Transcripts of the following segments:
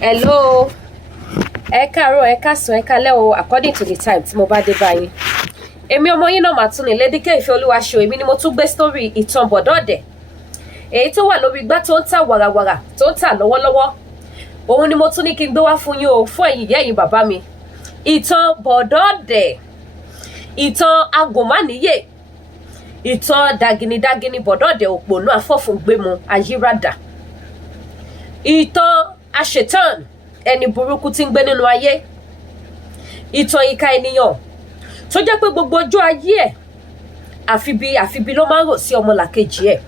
Hello. Ẹ káàárọ̀, ẹ káàsán, ẹ káalẹ́ o according to the time tí mo bá dé bá yín. Èmi ọmọ yín náà mà tún ní Lédíkẹ́ Ìfẹ́olúwaṣeun, èmi ni mo tún gbé story ìtàn bọ̀dọ̀dẹ̀. Èyí tó wà lórí igbá tó ń tà wàràwàrà tó ń tà lọ́wọ́lọ́wọ́. Òun ni mo tún ní kí n gbé wá fún yín o fún ẹ̀yin ìyá ẹ̀yin bàbá mi. Ìtàn bọ̀dọ̀dẹ̀. Ìtàn agùnmáníyè. Ìtàn dàgìnìdàgìnì bọ̀dọ̀dẹ̀ òpònú afọ́fúngbẹ́mu ayírádà. Ìtàn aṣetán ẹni burúkú tí ń gbé nínú ayé. Ìtàn ìka ènìyàn tó jẹ́ pé gbogbo ọjọ́ ayé ẹ̀ àfibi ló máa ń rò sí ọmọlàkejì ẹ̀.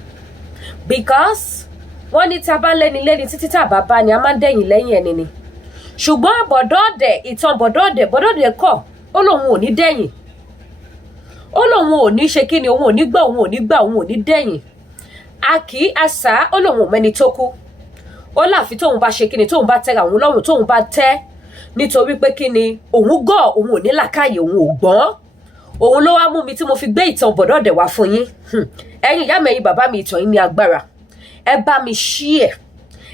Because wọ́n ní tá bá lẹ́ni títí tá bá bá ni a máa ń dẹ̀yìn lẹ́yìn ẹni ni. Ṣùgbọ́n bọ̀dọ̀dẹ̀, ìtàn bọ̀dọ̀dẹ̀ kọ̀ ó lóun ò ní dẹ̀yìn. Ó lóun ò ní ṣe kíni, òun ò ní gbà, òun ò ní gbà, òun ò ní dẹ̀yìn. A kì í àṣà ó lóun ò mẹ́ni tó kú. Ó láfi tóun bá ṣe kíni, tóun bá tẹ́ra òun lọ́rùn, tóun bá tẹ́ nítorí pé kíni òun gọ̀, òun ò ní làákàyè, òun ò gbọ́n. Òun ló wá mú mi tí mo fi gbé ìtàn bọ̀dọ̀dẹ̀ wá fún yín. Ẹ̀yin ìyá mi, ẹ̀yin bàbá mi, ìtàn yìí ní agbára. Ẹ bá mi share.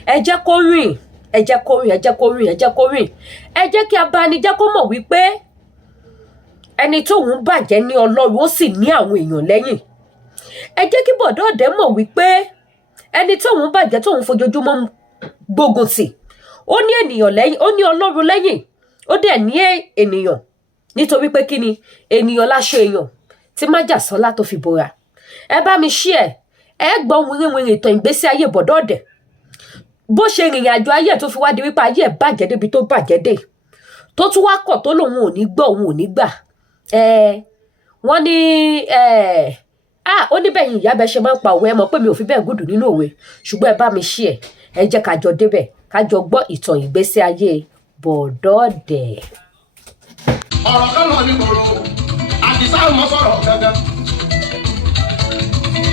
Ẹ jẹ́ kó rìn, ẹ jẹ́ kó rìn, ẹ jẹ́ kó rìn, ẹ jẹ́ kó rìn. Ẹ jẹ́ kí abanijẹ́ kó mọ̀ wípé ẹni tóun bàjẹ́ ní Ọlọ́run ó sì ní àwọn èèyàn lẹ́yìn. Ẹ jẹ́ kí bọ̀dọ̀dẹ̀ mọ̀ wípé ẹni tóun bàjẹ́ tóun fojoojúmọ́ gbógun tì ó ní ènìyàn lẹ́yìn, ó ní Ọlọ́run lẹ́yìn, ó dẹ̀ ní ènìyàn nítorí pé kíni ènìyàn láṣọ èèyàn tí májàsọ́lá tó fi bora. Ẹ bá mi share. Ẹ gbọ́ wìrìwìrì ìtàn ìgbésí ayé bọ̀dọ̀dẹ̀ bó ṣe rìnrìn àjò ayé tó fi wá di wípé ayé ẹ̀ bàjẹ́ débi tó bàjẹ́ dé, tó tún wá kọ̀ tó lòun ò ní gbọ́, òun ò ní gbà. Wọ́n ní ó ní bẹ́yìn ìyá bẹ́ ṣe máa ń pa òwe, ẹ mọ̀ pé mi ò fi bẹ́ẹ̀ gùdù nínú òwe, ṣùgbọ́n ẹ bá mi share. Ẹ jẹ́ ká jọ débẹ̀, ká jọ gbọ́ ìtàn ìgbésí ayé bọ̀dọ̀dẹ̀. Ọ̀rọ̀ kan lọ ní gbòòrò àdìsá ọmọ sọ̀rọ̀ gangan.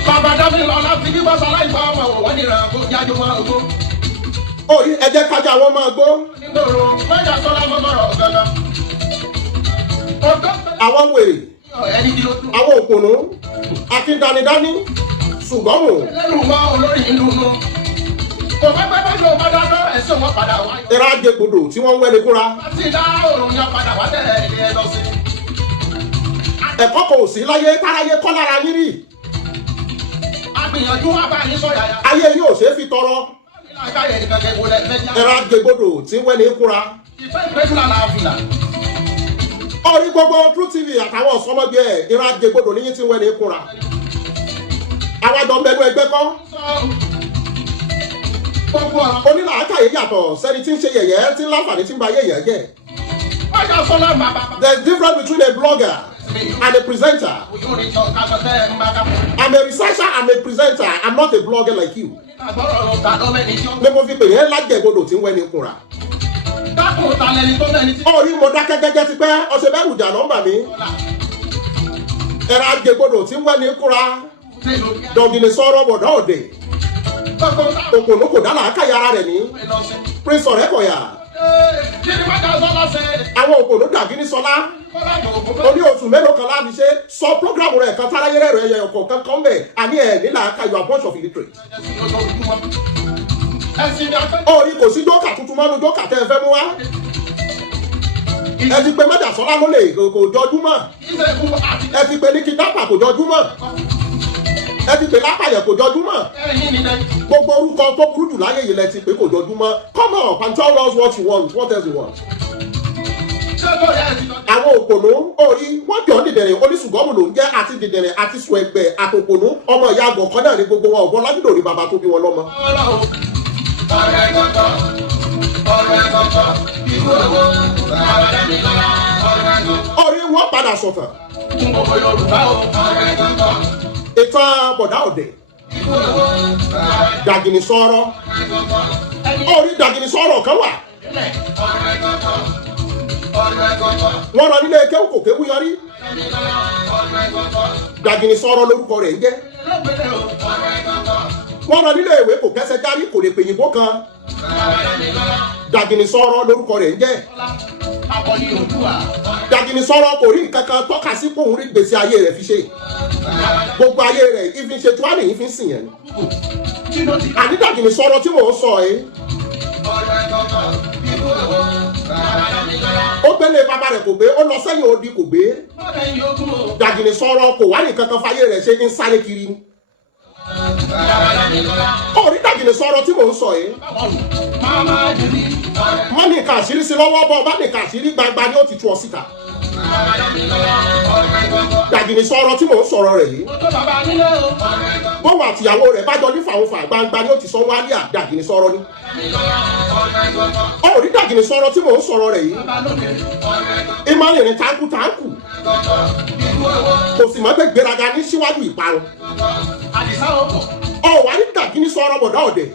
Bàbá dábìlì lọ láti bí wọ́n sọ láìpẹ́ ọmọ wọ́n ní ìrìn àgbo jáde máa gbó. Orí ẹ jẹ́ kájà wọn máa gbó. Ní gbòòrò mẹ́jà sọ́lá mọ́ sọ̀rọ̀ gangan. Àwọn wèrè, Ẹni kí ló tún. àwọn òpònú, àti dánidání, ṣùgbọ́n mò. Lẹ́nu mọ́ olórí ìlú nù. Kò fẹ́ pẹ́ pẹ́ ló bá dáná ẹ̀sìn wọn padà wá. Ìrà àjẹgbodò tí wọ́n ń wẹ́ni kúra. Àti ìdá òòrùn yẹn padà wá tẹ̀lé ilé ẹ lọ sí. Ẹ̀kọ́ kò sí láyé táráyé kọ́ lára yín rí. Agbìyànjú wá bá yín sọ yàyà. Ayé yóò ṣe é fi tọrọ. Ìrà àjẹgbodò tí ń wẹ́ni kúra. Ìfẹ́ ìgbésùn àlàáfíà. Orí gbogbo True TV àtàwọn ọ̀sọ́mọ́gbé ẹ̀ ìrà àjẹgbodò níyìn tí ń wẹ́ni kúra. Àwọn àjọ mẹ́nu ẹgbẹ́ kọ́. Onílàákàyè yàtọ̀ sẹ́ni tí ń ṣe yẹ̀yẹ́ tí ń láǹfààní tí ń ba ayé yẹn jẹ́. There's difference between a blogger and a presenter. I'm a researcher, I'm a presenter, I'm not a blogger like you. Ní mo fi pè é lájẹ̀gbodò tí ń wẹ́ni kúra. Orí mo dákẹ́ gẹ́gẹ́ ti pẹ́ ọ̀sẹ̀ bẹ́ẹ̀ rùjà nọ́mbà mi. Ẹ̀rọ àjẹgbodò tí ń wẹ́ni kúra. Dọ̀gìnì sọ̀rọ̀ bọ̀dọ̀dẹ̀. Òpònú kò dáná káyà ara rẹ̀ ní. Prince Ọ̀rẹ́kọ̀yà. Àwọn òpònú dàgí ní sọlá. Ó ní oṣù mélòó kan láti ṣe sọ prógrámù rẹ̀ kan táráyé rẹ̀ ẹ̀yẹ ọ̀kọ̀ kankan bẹ̀ àní ẹ̀ nílà káyọ̀ a bunch of illiterate. Orí kò sí dókà tuntun mọ́nu dókà tẹ́ ẹ fẹ́ mú wá. Ẹ ti pe Májàsọ́lá lólè kò jọjú mọ́. Ẹ ti pe ní kidnapper kò jọjú mọ́. Ẹ ti pè lápàyẹ̀ kò jọjú mọ́. Gbogbo orúkọ tó burú jù láyé yìí lẹ ti pè kò jọjú mọ́. Come on, and tell us what you want, what else you want. Àwọn òpònú orí wọ́n jọ dìdẹ̀rẹ̀ oníṣùgọ́mù ló ń jẹ́ àti dìdẹ̀rẹ̀ àti sùn ẹgbẹ́ àtòpònú ọmọ ìyá àgọ̀ kan náà ní gbogbo wọn ọ̀gbọ́n lájúdò ní bàbá tó bí wọn lọ́mọ. Orí wọ́n padà sọ̀tàn. Ìtàn bọ̀dọ̀dẹ̀. Dàgìnì sọ̀rọ̀. Orí dàgìnì sọ̀rọ̀ kan wà. Wọ́n rọ nílé kéwù kò kéwù yọrí. Dàgìnì sọ̀rọ̀ lórúkọ rẹ̀ ń jẹ́. Wọ́n rọ nílé ìwé kò kẹ́sẹ̀ járí kò lè pèyìnbó kan. Dàgìnì sọ̀rọ̀ lórúkọ rẹ̀ ń jẹ́. Dàgìnì sọ̀rọ̀ kò rí nǹkan kan tọ́ka sí kóun rí gbèsè ayé rẹ̀ fi ṣe. Gbogbo ayé rẹ̀ ìfi ṣe tí wàá nìyí fi ń sìn yẹn. Àní Dàgìnì sọ̀rọ̀ tí mò ń sọ ẹ́. gbélé bàbá rẹ̀ kò gbé ó lọ sẹ́yìn odi kò gbé dàgìnì sọ̀rọ̀ kò wá nìkan kan fáyé rẹ̀ ṣe ń sáré kiri ni. Orí dàgìnì sọ̀rọ̀ tí mò ń sọ yìí wọ́n ní nǹkan àṣírí sí lọ́wọ́ bọ́ ọba nìkan àṣírí gbangba ni ó ti tú ọ síta. Dàgìnì sọ̀rọ̀ tí mò ń sọ̀rọ̀ rẹ̀ yìí bọ́wọ́ àtìyàwó rẹ̀ bá jọ ní fàwọn gbangba ni ó ti sọ wálé àdàgìnì sọ̀rọ̀ ni. Orí dàgìnì sọ̀rọ̀ tí mò ń sọ̀rọ̀ rẹ̀ yìí ìmọ̀ ìrìn táǹkù kò sì mọ́ pé gbéraga ní síwájú ìparun. Ọ̀wá ní dàgìnì sọ̀rọ̀ bọ̀dá ọ̀dẹ̀.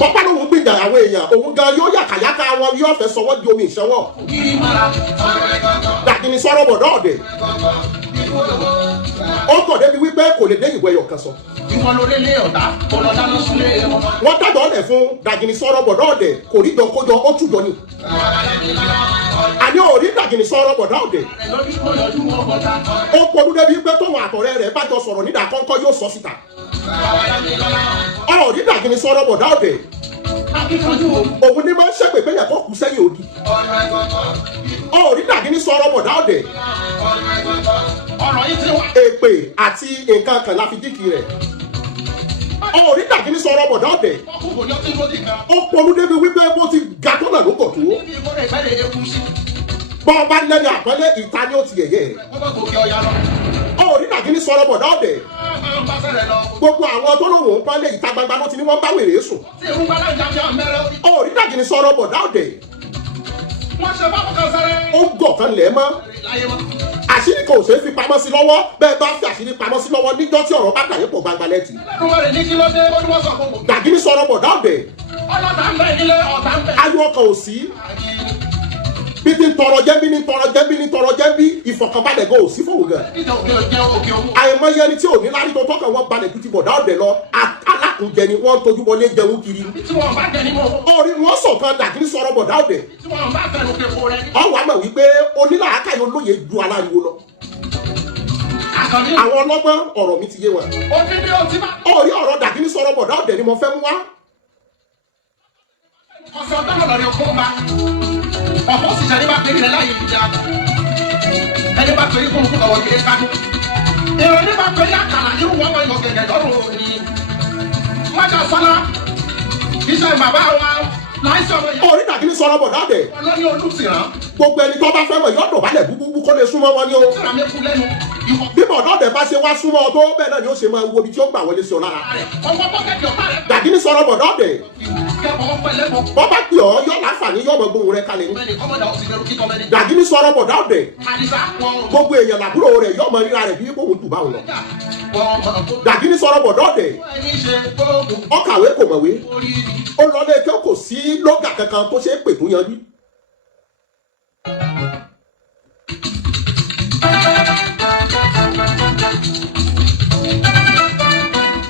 Bọ́pá ló ń gbìyànjú àwọn èèyàn òun gan yóò yàkàyàkà wọn yóò fẹ́ sọwọ́ di omi ìṣẹ́wọ̀. Dàgìnì sọ̀rọ̀ bọ̀dá ọ̀dẹ̀. Ó kọ̀ débi wípé kò lè dé ìwé ẹyọ kan sọ. Wọ́n dájọ́ ọ̀lẹ̀ fún dàgìnì sọ̀rọ̀ bọ̀dá ọ̀dẹ̀ kò rí jọ kójọ ó tújọ ni. Àní òrí dàgìnì sọ̀rọ̀ bọ̀dá ọ̀dẹ̀. Ó pọ̀lú débi wípé tóun àtọ̀rẹ́ rẹ̀ bá jọ sọ̀rọ̀ nídà kọ́kọ́ yóò sọ síta. Òrí dàgìnì sọ̀rọ̀ bọ̀dá ọ̀dẹ̀. Òun ní máa ń ṣépè pé yẹ kó kú sẹ́yìn òdì. Òrí dàgìnì sọ̀rọ̀ bọ̀dá ọ̀dẹ̀. Èpè àti nǹkan kan la fi díkì rẹ̀. Òrí dàgìnì sọ̀rọ̀ bọ̀dá ọ̀dẹ̀. Ó pọ̀lú débi wípé bó ti ga tó náà ló kọ̀ tó. Bọ́ ọba lẹ́ni àpẹẹlẹ ìta ni ó ti yẹ̀yẹ́ rẹ̀. Òrí dàgìnì sọ̀rọ̀ bọ̀dá ọ̀dẹ̀. Gbogbo àwọn tó lóun ń pálẹ̀ ìta gbangba ló ti ní wọ́n bá wèrè sùn. Òrí dàgìnì sọ̀rọ̀ bọ̀dá ọ̀dẹ̀. Ó gọ̀ kan lẹ̀ mọ́. Àṣírí kan ò ṣeé fi pamọ́ sí lọ́wọ́ bẹ́ẹ̀ bá fi àṣírí pamọ́ sí lọ́wọ́ níjọ́ tí ọ̀rọ̀ bá dàyé pọ̀ gbangba lẹ́tì. Dàgìnì sọ̀rọ̀ bọ̀dá ọ̀dẹ̀. Ayọ̀ ọkàn ò sí. Bí ti ń tọrọ jẹ́ bí ní tọrọ jẹ́ bí ní tọrọ jẹ́ bí ìfọ̀kànbalẹ̀ gan ò sí fóun gan. Àìmọye ẹni tí ò ní lárí tó tọ́kàn wọn balẹ̀ ju ti bọ̀dá ọ̀dẹ̀ lọ alákùnjẹ ni wọ́n ń tojú wọlé jẹun kiri. Orí wọn sọ̀kan dàgìrì sọ̀rọ̀ bọ̀dá ọ̀dẹ̀. Ọwọ́ àmọ̀ wípé onílàákàyè olóye ju aláriwo lọ. Àwọn ọlọ́gbọ́n ọ̀rọ̀ mi ti yé wọn. Orí ọ̀rọ̀ dàgìrì sọ̀rọ̀ bọ̀dá ọ̀dẹ̀ ni mo fẹ́ mú wá. Ọ̀pọ̀ sì ṣe bá péré rẹ̀ láyé ìjà. Ẹni bá péré kó kó lọ́wọ́ ilé kánú. Èrò ní bá péré àkàrà irú wọn wọ ìlọ gẹ̀gẹ̀ lọ́rùn òní. Májà sọ́lá, iṣẹ́ bàbá wa láìsí ọmọ yẹn. Orí dàgìrì sọ̀rọ̀ bọ̀dá ọ̀dẹ̀. Ọlọ́ni olùsìrán. Gbogbo ẹni tó bá fẹ́ mọ̀ yóò dọ̀bálẹ̀ búbúbú kó lè súnmọ́ wọn ni o. Bí bọ̀dá ọ̀dẹ̀ bá ṣe wá súnmọ́ ọ tó bẹ́ẹ̀ náà ni ó ṣe máa wo ibi tí ó gbà wọlé sí ọ lára. Dàgìrì sọ̀rọ̀ bọ̀dá ọ̀dẹ̀. Bọ́ bá pè ọ́ yọ láǹfààní yọ ọmọ gbóhùn rẹ kalẹ̀ ní. Dàgìrì sọ̀rọ̀ bọ̀dá ọ̀dẹ̀. Gbogbo èèyàn làbúrò rẹ̀ yọ ọmọ ríra rẹ̀ bí kóhùn tù báwọn lọ. Dàgìrì sọ̀rọ̀ bọ̀dá ọ̀dẹ̀. Ó kàwé kò mọ̀wé. Ó lọ lé kí ó kò sí lọ́gà kankan tó ṣe é pè tó yanjú.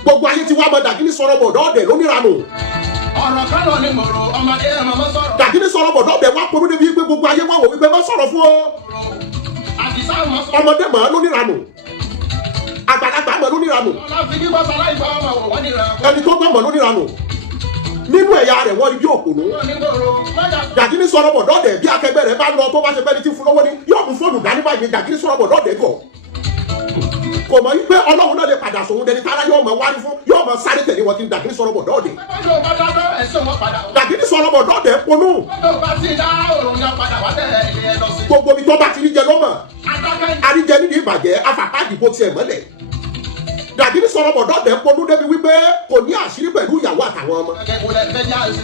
Gbogbo ayé ti wá mọ Dàgìrì sọ̀rọ̀ bọ̀dá ọ̀dẹ̀ lóníranù. Ọ̀rọ̀ kan lọ ní mòrò ọmọdé ẹ̀ máa sọ̀rọ̀. Dàgìrì sọ̀rọ̀ bọ̀dá ọ̀dẹ̀ wá polú débi pé gbogbo ayé wá wò wípé má sọ̀rọ̀ fún ọ. Ọmọdé màá lóníranù. Àgbàlagbà màá lóníranù. Ẹni tó gbọ́ màá lóníranù. Nínú ẹ̀yà rẹ̀ wọ́n rí bí òpònú. Dàgìrì sọ̀rọ̀ bọ̀dá ọ̀dẹ̀ bí akẹgbẹ́ rẹ̀ bá lọ tó bá ṣe pẹ́ni tí fún lọ́wọ́ ni yóò mú fóònù dání báyìí Dàgìrì sọ̀rọ̀ bọ̀dá ọ̀dẹ̀ gọ̀. Kò mọ̀ wípé Ọlọ́run náà lè padà sòun dẹni tára yóò mọ̀ wárí fún yóò mọ̀ sáré tẹ̀lé wọn kí n Dàgìrì sọ̀rọ̀ bọ̀dá ọ̀dẹ̀. Dàgìrì sọ̀rọ̀ bọ̀dá ọ̀dẹ̀ ponú. Gbogbo ibi tó bá ti rí jẹ lọ́mọ̀. Àríjẹ nídìí ìbàjẹ́ afàpá ìdìbò tiẹ̀ mọ́lẹ̀. Dàgìrì sọ̀rọ̀ bọ̀dá ọ̀dẹ̀ ponú débi wípé kò ní àṣírí pẹ̀lú ìyàwó àtàwọn ọmọ.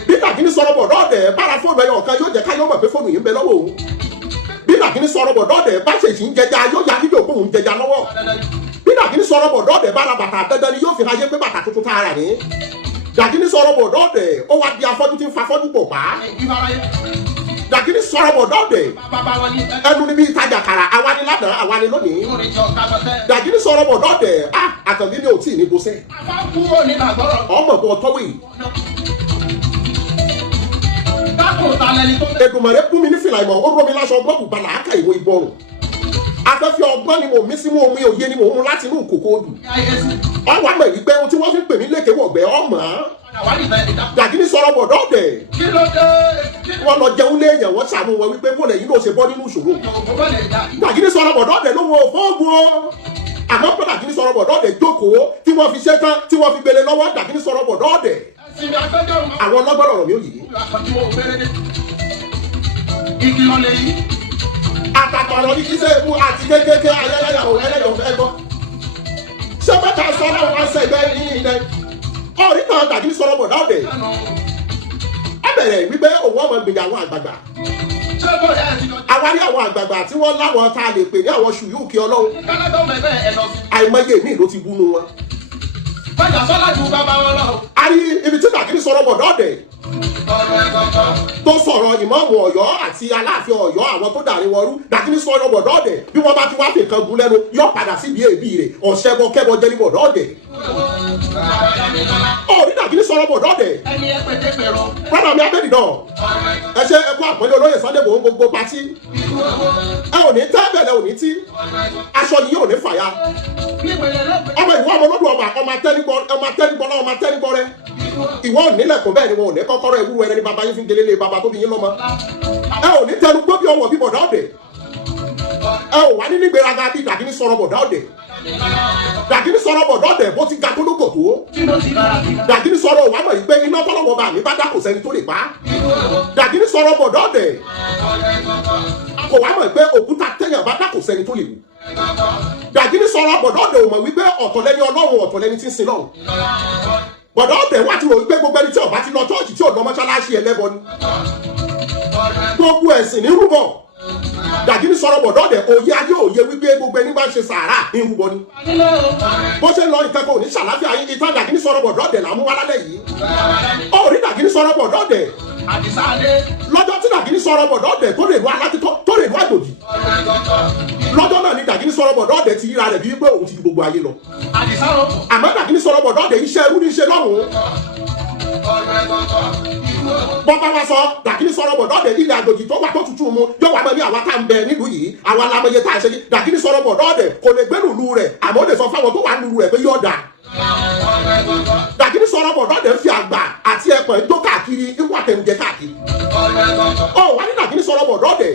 Bí Dàgìrì sọ̀rọ̀ bọ̀dá ọ̀dẹ̀ bára fóònù ẹyọ kan yóò jẹ́ káyọ̀ mọ̀ pé fóònù yìí ń bẹ lọ́wọ́ òun. Bí Dàgìrì sọ̀rọ̀ bọ̀dá ọ̀dẹ̀ bá ṣèṣì ń jẹja yóò ya fídíò pé òun jẹja lọ́wọ́. Bí Dàgìrì sọ̀rọ̀ bọ̀dá ọ̀dẹ̀ bára bàtà dandan ni yóò fi hajé pé bàtà tuntun tá ara ní. Dàgìrì sọ̀rọ̀ bọ̀dá ọ̀dẹ̀ ó wá di afọ́jú tí ń fa afọ́jú pọ̀ pa. Dàgìrì sọ̀rọ̀ bọ̀dá ọ̀dẹ̀ ẹnu níbi ìtajà kàrà àwa ni lánàá àwa ni lónìí. Dàgìrì sọ̀rọ̀ bọ̀dá ọ̀dẹ̀ àtàbí mi ò tí ì ní bọ́sẹ̀. Ọmọ bọ̀ tọ́wé. Èdùmàrè fún mi ní fìlà ìmọ̀ ó rọ́ mi láṣọ ọgbọ́n bùbá làákà ìwé ìbọrùn. Afẹ́fẹ́ ọgbọ́n ni mò ń mí sí mú omi òye ni mò ń mú láti inú ìkòkò odù. ọwọ́ àmọ̀ yìí pé ohun tí wọ́n fi ń pè mí lékè wọ̀gbẹ́ ọmọ Dàgínní sọ̀rọ̀ bọ̀dọ́ọ̀dẹ̀ wọ́n lọ jẹun léèyàn wọ́n ṣàánú wọn wípé bó lẹ́yìn ló ṣe bọ́ nínú ìṣòro Dàgínní sọ̀rọ̀ bọ̀dọ́ọ̀dẹ̀ ló wọ fọ́ọ̀gùn o àmọ́ pé Dàgínní sọ̀rọ̀ bọ̀dọ́ọ̀dẹ̀ jókòó tí wọ́n fi ṣe tán tí wọ́n fi gbélé lọ́wọ́ Dàgínní sọ̀rọ̀ bọ̀dọ́ọ̀dẹ̀ àwọn ọlọ́gbọ́n ọ̀rọ̀ mi ò yìí. àtàkọ̀rọ̀ ní kí ṣe é mú àti kékeré ayẹyẹyàwó ẹlẹ́yọ̀ ẹgbọ́ ṣé bẹ́ẹ̀ sọ láwọn ọ̀sẹ̀ ìgbẹ́ yìí ilẹ̀ ọ̀rí kan Dàgínní sọ̀rọ̀ bọ̀dọ́ọ̀dẹ̀ ẹ bẹ̀rẹ̀ wípé òun ọmọ gbèjà àwọn àgbààgbà àwárí àwọn àgbààgbà tí wọ́n láwọn tá a lè pè ní àwọn ṣùyúùkì ọlọ́run àìmọye míì ló ti búnú wọn. a rí ibi tí Dàgínní sọ̀rọ̀ bọ̀dọ́ọ̀dẹ̀ tó sọ̀rọ̀ ìmáàmù Ọ̀yọ́ àti Aláàfin Ọ̀yọ́ àwọn tó dàrin wọrú Dàgínní sọ̀rọ̀ bọ̀dọ́ọ̀dẹ̀ bí wọ́n bá ti wá fi nǹkan gún lẹ́nu yọ padà síbi èébì rẹ̀ ọ̀ṣẹ́bọ kẹ́bọ jẹ́ ní bọ̀dọ́ọ̀dẹ̀. Orí Dàgínní sọ̀rọ̀ bọ̀dọ́ọ̀dẹ̀ rárá mi abẹ́rì náà ẹ ṣe ẹkú àpọ́nlé olóyè Sunday Igboho gbogbo patí ẹ ò ní tẹ́ bẹ̀rẹ̀ ò ní tí aṣọ yìí ò ní fàya ọmọ ìwọ ọmọ olódù ọmọ atẹ́nigbọ́ rẹ ìwọ ò nílẹ̀kùn bẹ́ẹ̀ ni wọn ò ní kọ́kọ́rọ́ ewu ẹni bàbá yín fi ń gelele bàbá tó bí yín lọ́mọ ẹ ò ní tẹnu gbó bí ọwọ́ bí bọ̀dọ́ọ̀dẹ̀ ẹ ò wá ní nígbèraga bí Dàgínní sọ̀rọ̀ bọ̀dọ́ọ̀dẹ̀ Dàgínní sọ̀rọ̀ bọ̀dọ́ọ̀dẹ̀ bó ti ga tó lóko tó Dàgínní sọ̀rọ̀ wà mọ̀ yìí pé iná tọ́lọ́wọ́ bá mi bá dá kò sẹ́ni tó lè pa Dàgínní sọ̀rọ̀ bọ̀dọ́ọ̀dẹ̀ kò wá mọ̀ pé òkúta tẹ̀yàn bá dá kò sẹ́ni tó lè wù Dàgínní sọ̀rọ̀ bọ̀dọ́ọ̀dẹ̀ ò mọ̀ wípé ọ̀tọ̀ lẹ́ni Ọlọ́run ọ̀tọ̀ lẹ́ni tí ń sin lọ́run bọ̀dọ́ọ̀dẹ̀ wá ti rò wípé gbogbo ẹni tí ó bá ti lọ chọ́ọ̀chì tí ò lọ mọ́ṣáláṣí ẹlẹ́bọ ni gbogbo ẹ̀sìn ní rúbọ Dàgínní sọ̀rọ̀ bọ̀dọ́ọ̀dẹ̀ òye ayé òye wípé gbogbo ẹni bá ń ṣe sàárà ní rúbọ ni bó ṣe lọ ìkẹ́kọ̀ọ́ òní ṣàlàfíà yín ìtàn Dàgínní sọ̀rọ̀ bọ̀dọ́ọ̀dẹ̀ là ń mú wá lálẹ́ yìí ó rí Dàgínní sọ̀rọ̀ bọ̀dọ́ọ̀dẹ̀ lọ́jọ́ tí Dàgínní sọ̀rọ̀ bọ̀dọ́ọ̀dẹ̀ tó lè lu aláti tó lè lu àgbòdì lọ́jọ́ náà ni Dàgínní sọ̀rọ̀ bọ̀dọ́ọ̀dẹ̀ ti ríra rẹ̀ bí wípé òun ti di gbogbo ayé lọ àmọ́ Dàgínní sọ̀rọ̀ bọ̀dọ́ọ̀dẹ̀ iṣẹ́ ẹrú ní iṣẹ́ lọ́rùn bọ́bá wa sọ Dàgínní sọ̀rọ̀ bọ̀dọ́ọ̀dẹ̀ ilẹ̀ àgbòdì tó wà tó tutù mu yóò wá mọ́ ní àwa tá ń bẹ nílùú yìí àwa lamọye tá a ṣe ní Dàgínní sọ̀rọ̀ bọ̀dọ́ọ̀dẹ̀ kò lè gbé lùlù rẹ̀ àmọ́ ó lè sọ fáwọn tó wà lùlù rẹ̀ pé yóò dà Dàgínní sọ̀rọ̀ bọ̀dọ́ọ̀dẹ̀ fi àgbà àti ẹ̀pọ̀ ẹ̀dó káàkiri ikú àtẹnujẹ káàkiri ó wà ní Dàgínní sọ̀rọ̀ bọ̀dọ́ọ̀dẹ̀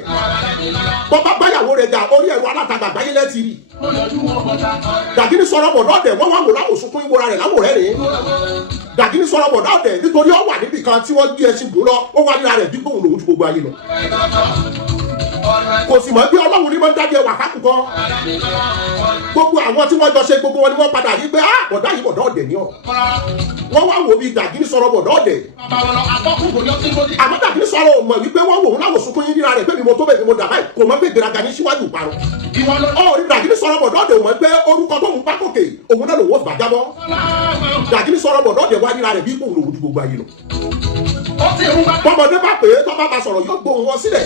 bọ́bá báyàwó rẹ̀ jà orí ẹ̀rọ alátagbà gbáyé lẹ́tì rí Dàgínní sọ̀rọ̀ bọ̀dọ́ọ̀dẹ̀ wọ́n wá wò láwòsùnkún ìwòra rẹ̀ láwò rẹ̀ rèé Dàgínní sọ̀rọ̀ bọ̀dọ́ọ̀dẹ̀ nítorí ó wà níbì kan tí wọ́n gbé ẹṣin gùn lọ ó wá níra rẹ̀ bí gbóhùn lòun ju gbogbo ayé lọ kò sì mọ̀ bí Ọlọ́run ní mọ́ ń dájẹ́ wà kákùkọ gbogbo àwọn tí wọ́n jọ ṣe gbogbo wọn ni wọ́n padà rí pé bọ̀dá yìí bọ̀dọ́ọ̀dẹ̀ ni ọ́ wọ́n wá wò bí Dàgínní sọ̀rọ̀ bọ̀dọ́ọ̀dẹ̀ àmọ́ Dàgínní sọ̀rọ̀ mọ̀ wípé wọ́n wò ó láwò sunkún yín níra rẹ̀ pé mi mo tó bẹ̀ mi mo dà báyìí kò mọ̀ pé ìgbéraga ní síwájú ìparun ó rí Dàgínní sọ̀rọ̀ bọ̀dọ́ọ̀dẹ̀ mọ̀ pé orúkọ tó ń pa kòkè òun náà lòun ó gbàjábọ́ Dàgínní sọ̀rọ̀ bọ̀dọ́ọ̀dẹ̀ wá níra rẹ̀ bí kò lòun ju gbogbo ayé lọ bọ́mọdé bá pè é tó bá sọ̀rọ̀ yóò gbóhùn wọn sílẹ̀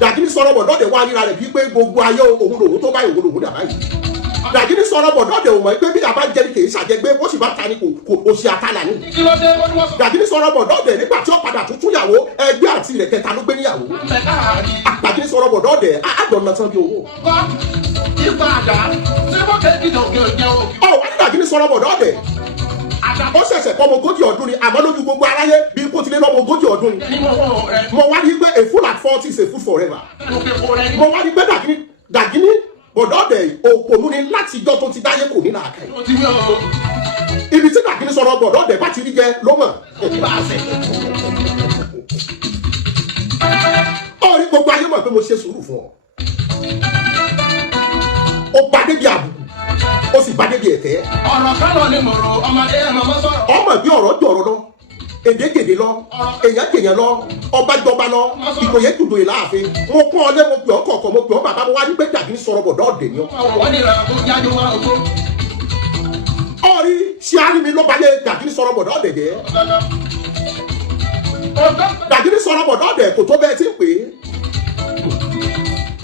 Dàgínní sọ̀rọ̀ bọ̀dọ́ọ̀dẹ̀ wá níra rẹ̀ bí pé gbogbo ayé òun lòun tó báyìí òun lòun dà báyìí Dàgínní sọ̀rọ̀ bọ̀dọ́ọ̀dẹ̀ ò mọ̀ pé bí àbá jẹ́ ní kì í ṣàjẹgbé ó sì bá ta ni kò ṣe àtàlà ní. Dàgínní sọ̀rọ̀ bọ̀dọ́ọ̀dẹ̀ nígbà tí ó padà tuntun yàwó ẹgbẹ́ àti rẹ̀ kẹta ló gbé níyàwó. Dàgínní sọ̀rọ̀ bọ̀dọ́ọ̀dẹ̀ àádọ́nà tán bí owó. Ó wá ní Dàgínní sọ̀rọ̀ bọ̀dọ́ọ̀dẹ̀ ó ṣẹ̀ṣẹ̀ kọ́ ọmọ 40 ọdún ni àmọ́ lójú gbogbo aráyé bí kò ti lé lọ́mọ 40 ọdún ni. Mo wá rí pé a fool at 40 is a fool forever. Mo wá rí pé Dàgínní bọ̀dọ́ọ̀dẹ̀ òpònú ni láti ijọ́ tó ti dáyé kò ní làákà yìí. Ibi tí Dàgínní sọ̀rọ̀ bọ̀dọ́ọ̀dẹ̀ bá ti rí jẹ ló mọ̀. Ó rí gbogbo ayé mọ̀ pé mo ṣe sùúrù fún ọ. Ó bá débi àbùkù ó sì bá débi ẹ̀tẹ́. ọ̀rọ̀ kálọ̀ ni mọ̀rọ̀ ọmọdé ẹ̀ mọ̀ sọ̀rọ̀. ọmọ bí ọ̀rọ̀ jọ̀rọ̀ lọ èdègèdè lọ èyàn kèyàn lọ ọba jọba lọ ìkòyè dùdò ìlàáfin mo pọ́n ọ lé mo pè ọ́ kọ̀ọ̀kan mo pè ọ́ bàbá mo wá ní pé Dàgínní sọ̀rọ̀ bọ̀dọ́ọ̀dẹ̀ ni ọ́. wọ́n ní ìlànà tó jáde wá oko. ọ̀rí ṣé a rí mi ló balẹ̀ Dàgínní sọ̀rọ̀ bọ̀dọ́ọ̀dẹ̀ jẹ́. Dàgínní sọ̀rọ̀ bọ̀dọ́ọ̀dẹ̀ kò tó bẹ́ẹ̀ tí ń pè é.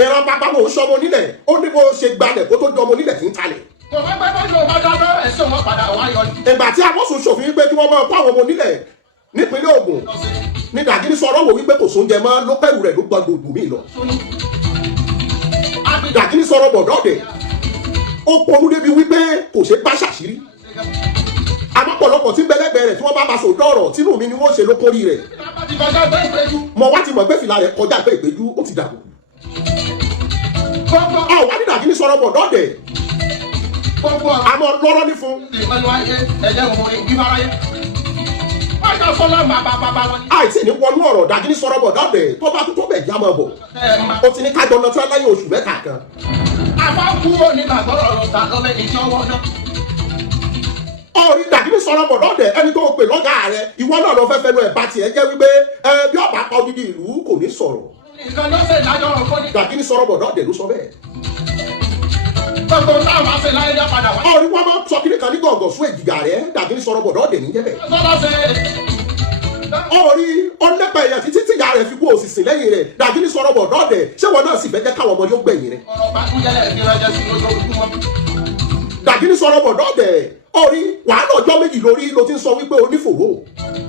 ìran bàbá mo ń sọmọ nílẹ̀ ó ní bó ṣe gbalẹ̀ kó tó jọmọ nílẹ̀ tí ń talẹ̀. ìgbà tí àwọn ṣòfin pé kí wọ́n máa kó àwọn ọmọ nílẹ̀ nípínlẹ̀ Ògùn ní Dàgínní sọ̀rọ̀ wò wípé kò sóúnjẹ mọ́ ló pẹ̀lú rẹ̀ ló gbọ́ gbogbo mi lọ. Dàgínní sọ̀rọ̀ bọ̀dọ́ọ̀dẹ̀ ó ponú débi wípé kò ṣe bá ṣàṣírí àmọ́ pọ̀lọpọ̀ tí bẹ́lẹ́gbẹ́ rẹ̀ tí wọ́n bá bá sòótọ́ ọ̀rọ̀ tínú mi ni wọ́n ṣe lókórí rẹ̀ mọ̀ wá ti mọ̀ pé fìlà rẹ̀ kọjá pé ìpéjú ó ti dàbò wá ní Dàgínní sọ̀rọ̀ bọ̀ dọ́dẹ̀ àmọ́ lọ́rọ́ ní fún. àìsí ní wọnú ọ̀rọ̀ Dàgínní sọ̀rọ̀ bọ̀ dọ́dẹ̀ tó bá tó bẹ̀ já máa bọ̀ ó ti ní kájọ náà tí wọ́n láyé oṣù mẹ́ta kan. àbá kúrò nígbà gbọ́dọ̀ lọ́ta lọ́mọ ìjọwọ́ náà. Orí Dàgínní sọ̀rọ̀ bọ̀ dọ́dẹ̀ ẹni tó pè lọ́gà rẹ̀ ìwọ náà lọ fẹ́fẹ́ lọ ẹ̀bá tiẹ̀ jẹ́ wípé bí ọba pa odidi ìlú kò ní sọ̀rọ̀. Dàgínní sọ̀rọ̀ bọ̀ dọ́dẹ̀ ló sọ bẹ́ẹ̀. gbogbo táwọn máa ṣe láyé dá padà wá. Orí wọn máa sọ kíni kan ní gọ̀ọ̀gọ̀ fún èjìgà rẹ̀ Dàgínní sọ̀rọ̀ bọ̀ dọ́dẹ̀ níjẹ́ bẹ́ẹ̀. Orí ọ̀nẹ́pẹ̀ èèyàn títí tíya rẹ̀ fi kú òsìsìn lẹ́yìn rẹ̀ Dàgínní sọ̀rọ̀ bọ̀ dọ́dẹ̀ ṣé wọn náà sì fẹ́ jẹ́ káwọn ọmọ yóò gbẹ̀yìn rẹ̀. Dàgínní sọ̀rọ̀ bọ̀ dọ́dẹ̀ orí wàhálà ọjọ́ méjì lórí ló ti ń sọ wípé onífòwò.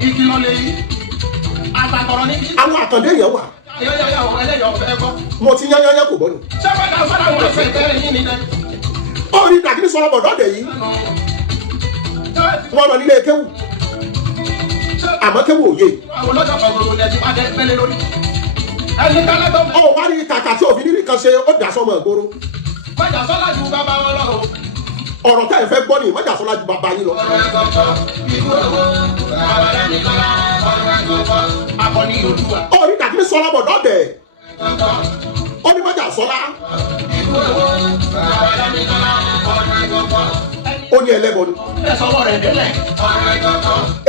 ìkìlọ̀ lè yí àtàkọ̀rọ̀ ní. Àwọn àkàndé èèyàn wà. Mo ti yányányá kò bọ́nu. Orí Dàgínní sọ̀rọ̀ bọ̀ dọ́dẹ̀ yìí wọ́n lọ nílé kéwù àmọ́ kéwù òye. Ó wá ní kàkà tí òfin níbi kan ṣe ó dà sọmọ ìgboro. Ọ̀rọ̀ tá ẹ fẹ́ gbọ́ ni Májàsọ́lá ju bàbá yín lọ. Orí Dàgínní sọ̀rọ̀ bọ̀ dọ́dẹ̀ ó ní Májàsọ́lá ó ní ẹlẹ́bọ ni.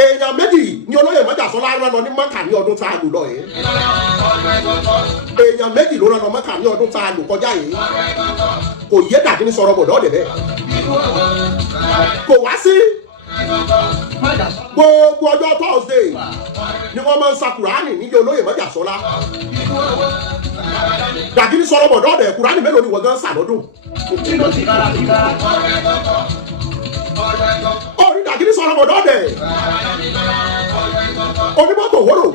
Èèyàn méjì ni olóyè Májàsọ́lá rán lọ ní Mọ́kà ní ọdún tá a lò lọ yìí. Èèyàn méjì ló rán lọ Mọ́kà ní ọdún tá a lò kọjá yìí. Kò yé Dàgínní sọ̀rọ̀ bọ̀ dọ́dẹ̀ bẹ́ẹ̀. Kò wá sí gbogbo ọjọ́ Thursday ni wọ́n máa ń sa Kùránì níjẹ́ olóyè Májàsọ́lá. Dàgínní sọ̀rọ̀ bọ̀ dọ́dẹ̀ Kùránì mélòó ni wọ́n gan sà lọ́dún. Orí Dàgínní sọ̀rọ̀ bọ̀ dọ́dẹ̀ onímọ́tò wóró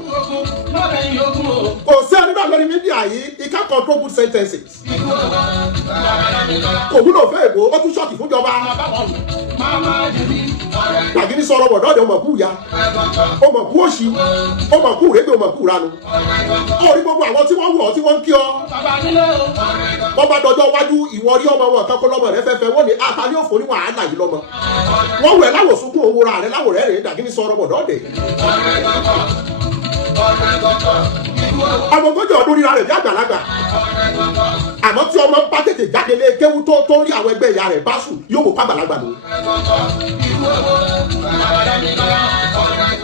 kò sí ẹni náà lórí mídíà yìí he can't control good sentences. Kò wúlò fẹ́ èbó ó tún ṣọ́ọ̀kì fúnjọba. Dàgínní sọ̀rọ̀ bọ̀ dọ́dẹ̀ ọmọ kú ya ọmọ kú òṣì ọmọ kú rẹ́gbẹ̀ ọmọ kú ranu. Orí gbogbo àwọn tí wọ́n wọ̀ tí wọ́n ń kí ọ. Wọ́n bá dọjọ́ iwájú ìwọ rí ọmọ wọn kan kó lọ́mọ rẹ fẹ́fẹ́ wọ́n ní ata ní òfò ní wàhálà yìí lọ́mọ. Wọ́n wẹ̀ láwọ̀ sunkún owó ra rẹ̀ láwọ̀ rẹ̀ rẹ̀ Dàgínní sọ̀rọ̀ bọ̀ dọ́dẹ̀. Ọmọ ogójì ọdún ríra rẹ̀ bí àgbàlagbà. Àmọ́ tí ọmọ bá tètè jáde lé kéwú tó rí àwọn ẹgbẹ́ ìyá rẹ̀ bá sùn yóò wò pàgbàlagbà lò.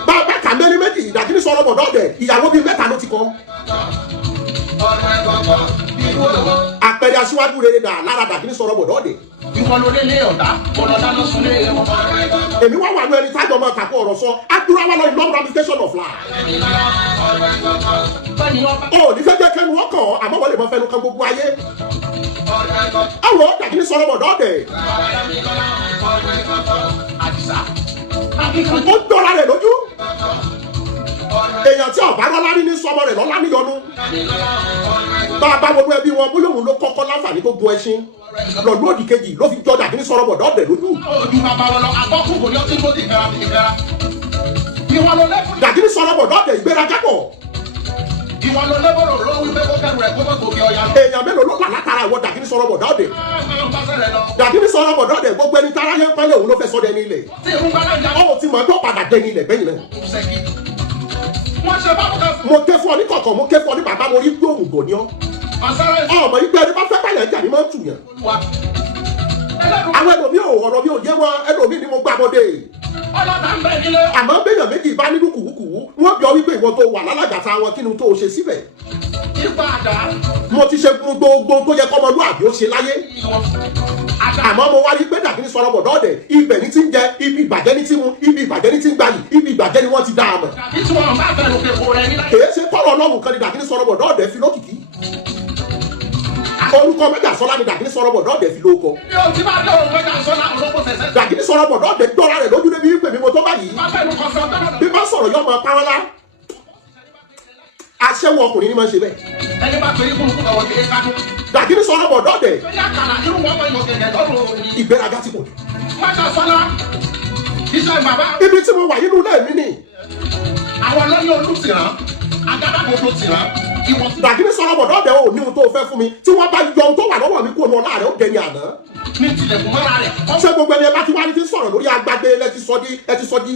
Bàbá kàmẹ́rin méjì Dàgínní sọ̀rọ̀ bọ̀ dọ́dẹ̀ ìyàwó bíi mẹ́ta ló ti kọ́. Àpẹẹrẹ aṣíwájú rere dà lára Dàgínní sọ̀rọ̀ bọ̀ dọ́dẹ̀. Èmi wá wà ní ẹni tájọ máa tàkó ọ̀rọ̀ sọ adúláwọ̀ lọ ìlọ́mù ramification of life. Ó ní fẹ́ jẹ́ kẹ́nu ọkọ̀ àmọ́ wọ́n lè mọ fẹnu kan gbogbo ayé. Àwọn Dàgínní sọ̀rọ̀ bọ̀ dọ́dẹ̀. Ó dọ́ra rẹ̀ lójú. Èèyàn tí ọ̀bá rọ́lá ní sọmọ rẹ̀ lọ́lá níyọnu. Bá a bá wọnú ẹbí wọn bóyá òun ló kọ́kọ́ láǹfààní tó gun ẹṣin. Lọ́dún òdì kejì ló fi jọ Dàgínní sọ̀rọ̀ bọ̀ dọ́dẹ̀ lójú. Dàgínní sọ̀rọ̀ bọ̀ dọ́dẹ̀ ìgbéraga pọ̀. Èèyàn mélòó ló wà látara ìwọ Dàgínní sọ̀rọ̀ bọ̀ dọ́dẹ̀. Dàgínní sọ̀rọ̀ bọ̀ dọ́dẹ̀ gbogbo ẹni tára yẹn pẹ́lẹ́ òun ló fẹ́ sọ dẹni ilẹ̀. Ó ti mọ̀ tó padà dẹni ilẹ̀ bẹ́yìn náà. Mo ké fún ọ ní kọ̀ọ̀kan mo ké fún ọ ní bàbá mo rí gbé òmùgọ̀ ní ọ. Ọmọ yìí gbé ẹni bá fẹ́ báyà jà ní máa ń tù yàn. Àwọn ẹlòmíì ò ọ̀rọ̀ mi ò yé wọn ẹlòmíì ni mo gbà bọ́dé. Àmọ́ béèyàn méjì bá nínú kùwúkùwú wọ́n bí ọ wípé ìwọ tó wà lálàgàtà wọn kí ni tó o ṣe síbẹ̀. Mo ti ṣe gbogbo tó yẹ kọ́mọlúàbí ó ṣe láyé. Àmọ́ mo wá rí pé Dàgínní sọ̀rọ̀ bọ̀ dọ́dẹ̀ ibẹ̀ ní ti ń jẹ ibi ìbàjẹ́ ní ti mu ibi ìbàjẹ́ ní ti ń gbayì ibi ìbàjẹ́ ni wọ́n ti dá a mọ̀. Kèé ṣe kọ́rọ̀ Ọlọ́run kan ni Dàgínní sọ̀rọ̀ bọ̀ dọ́dẹ̀ fi lókìkí. Orúkọ Májàsọ́lá ni Dàgínní sọ̀rọ̀ bọ̀ dọ́dẹ̀ fi lóko. Dàgínní sọ̀rọ̀ bọ̀ dọ́dẹ̀ dọ́ra rẹ̀ lójú débi pé mi mo tó báyìí. Bí bá sọ̀rọ̀ yọ ọmọ pàrọ̀lá. aṣẹ́wó ọkùnrin ni máa ń ṣe bẹ́ẹ̀. ẹni bá pè é kúrúkú lọ́wọ́ kí ẹ ká dún. Dàgírí sọ̀rọ̀ bọ̀ dọ́dẹ̀. pé àkàrà irú wọn máa yọ gẹ̀gẹ̀ lọ́rùn ni. Ìgbéraga ti pọ̀ jù. májà sọ́lá iṣẹ́ bàbá. Ibi tí mo wà nínú ilé mi ni. àwọn lẹ́yìn olùsìrán agádágodo tìrán ìwọ̀n tí. Dàgírí sọ̀rọ̀ bọ̀ dọ́dẹ̀ ò ní ohun tó fẹ́ fún mi tí wọ́n bá yọ ohun tó wà lọ́wọ́ mi kúrò ní ọlá rẹ̀ ó dẹni àná. ní tilẹ̀kùn mọ́ra rẹ̀. Ṣé gbogbo ẹni ẹ bá ti wá ní ti sọ̀rọ̀ lórí agbágbé ẹ ti sọ di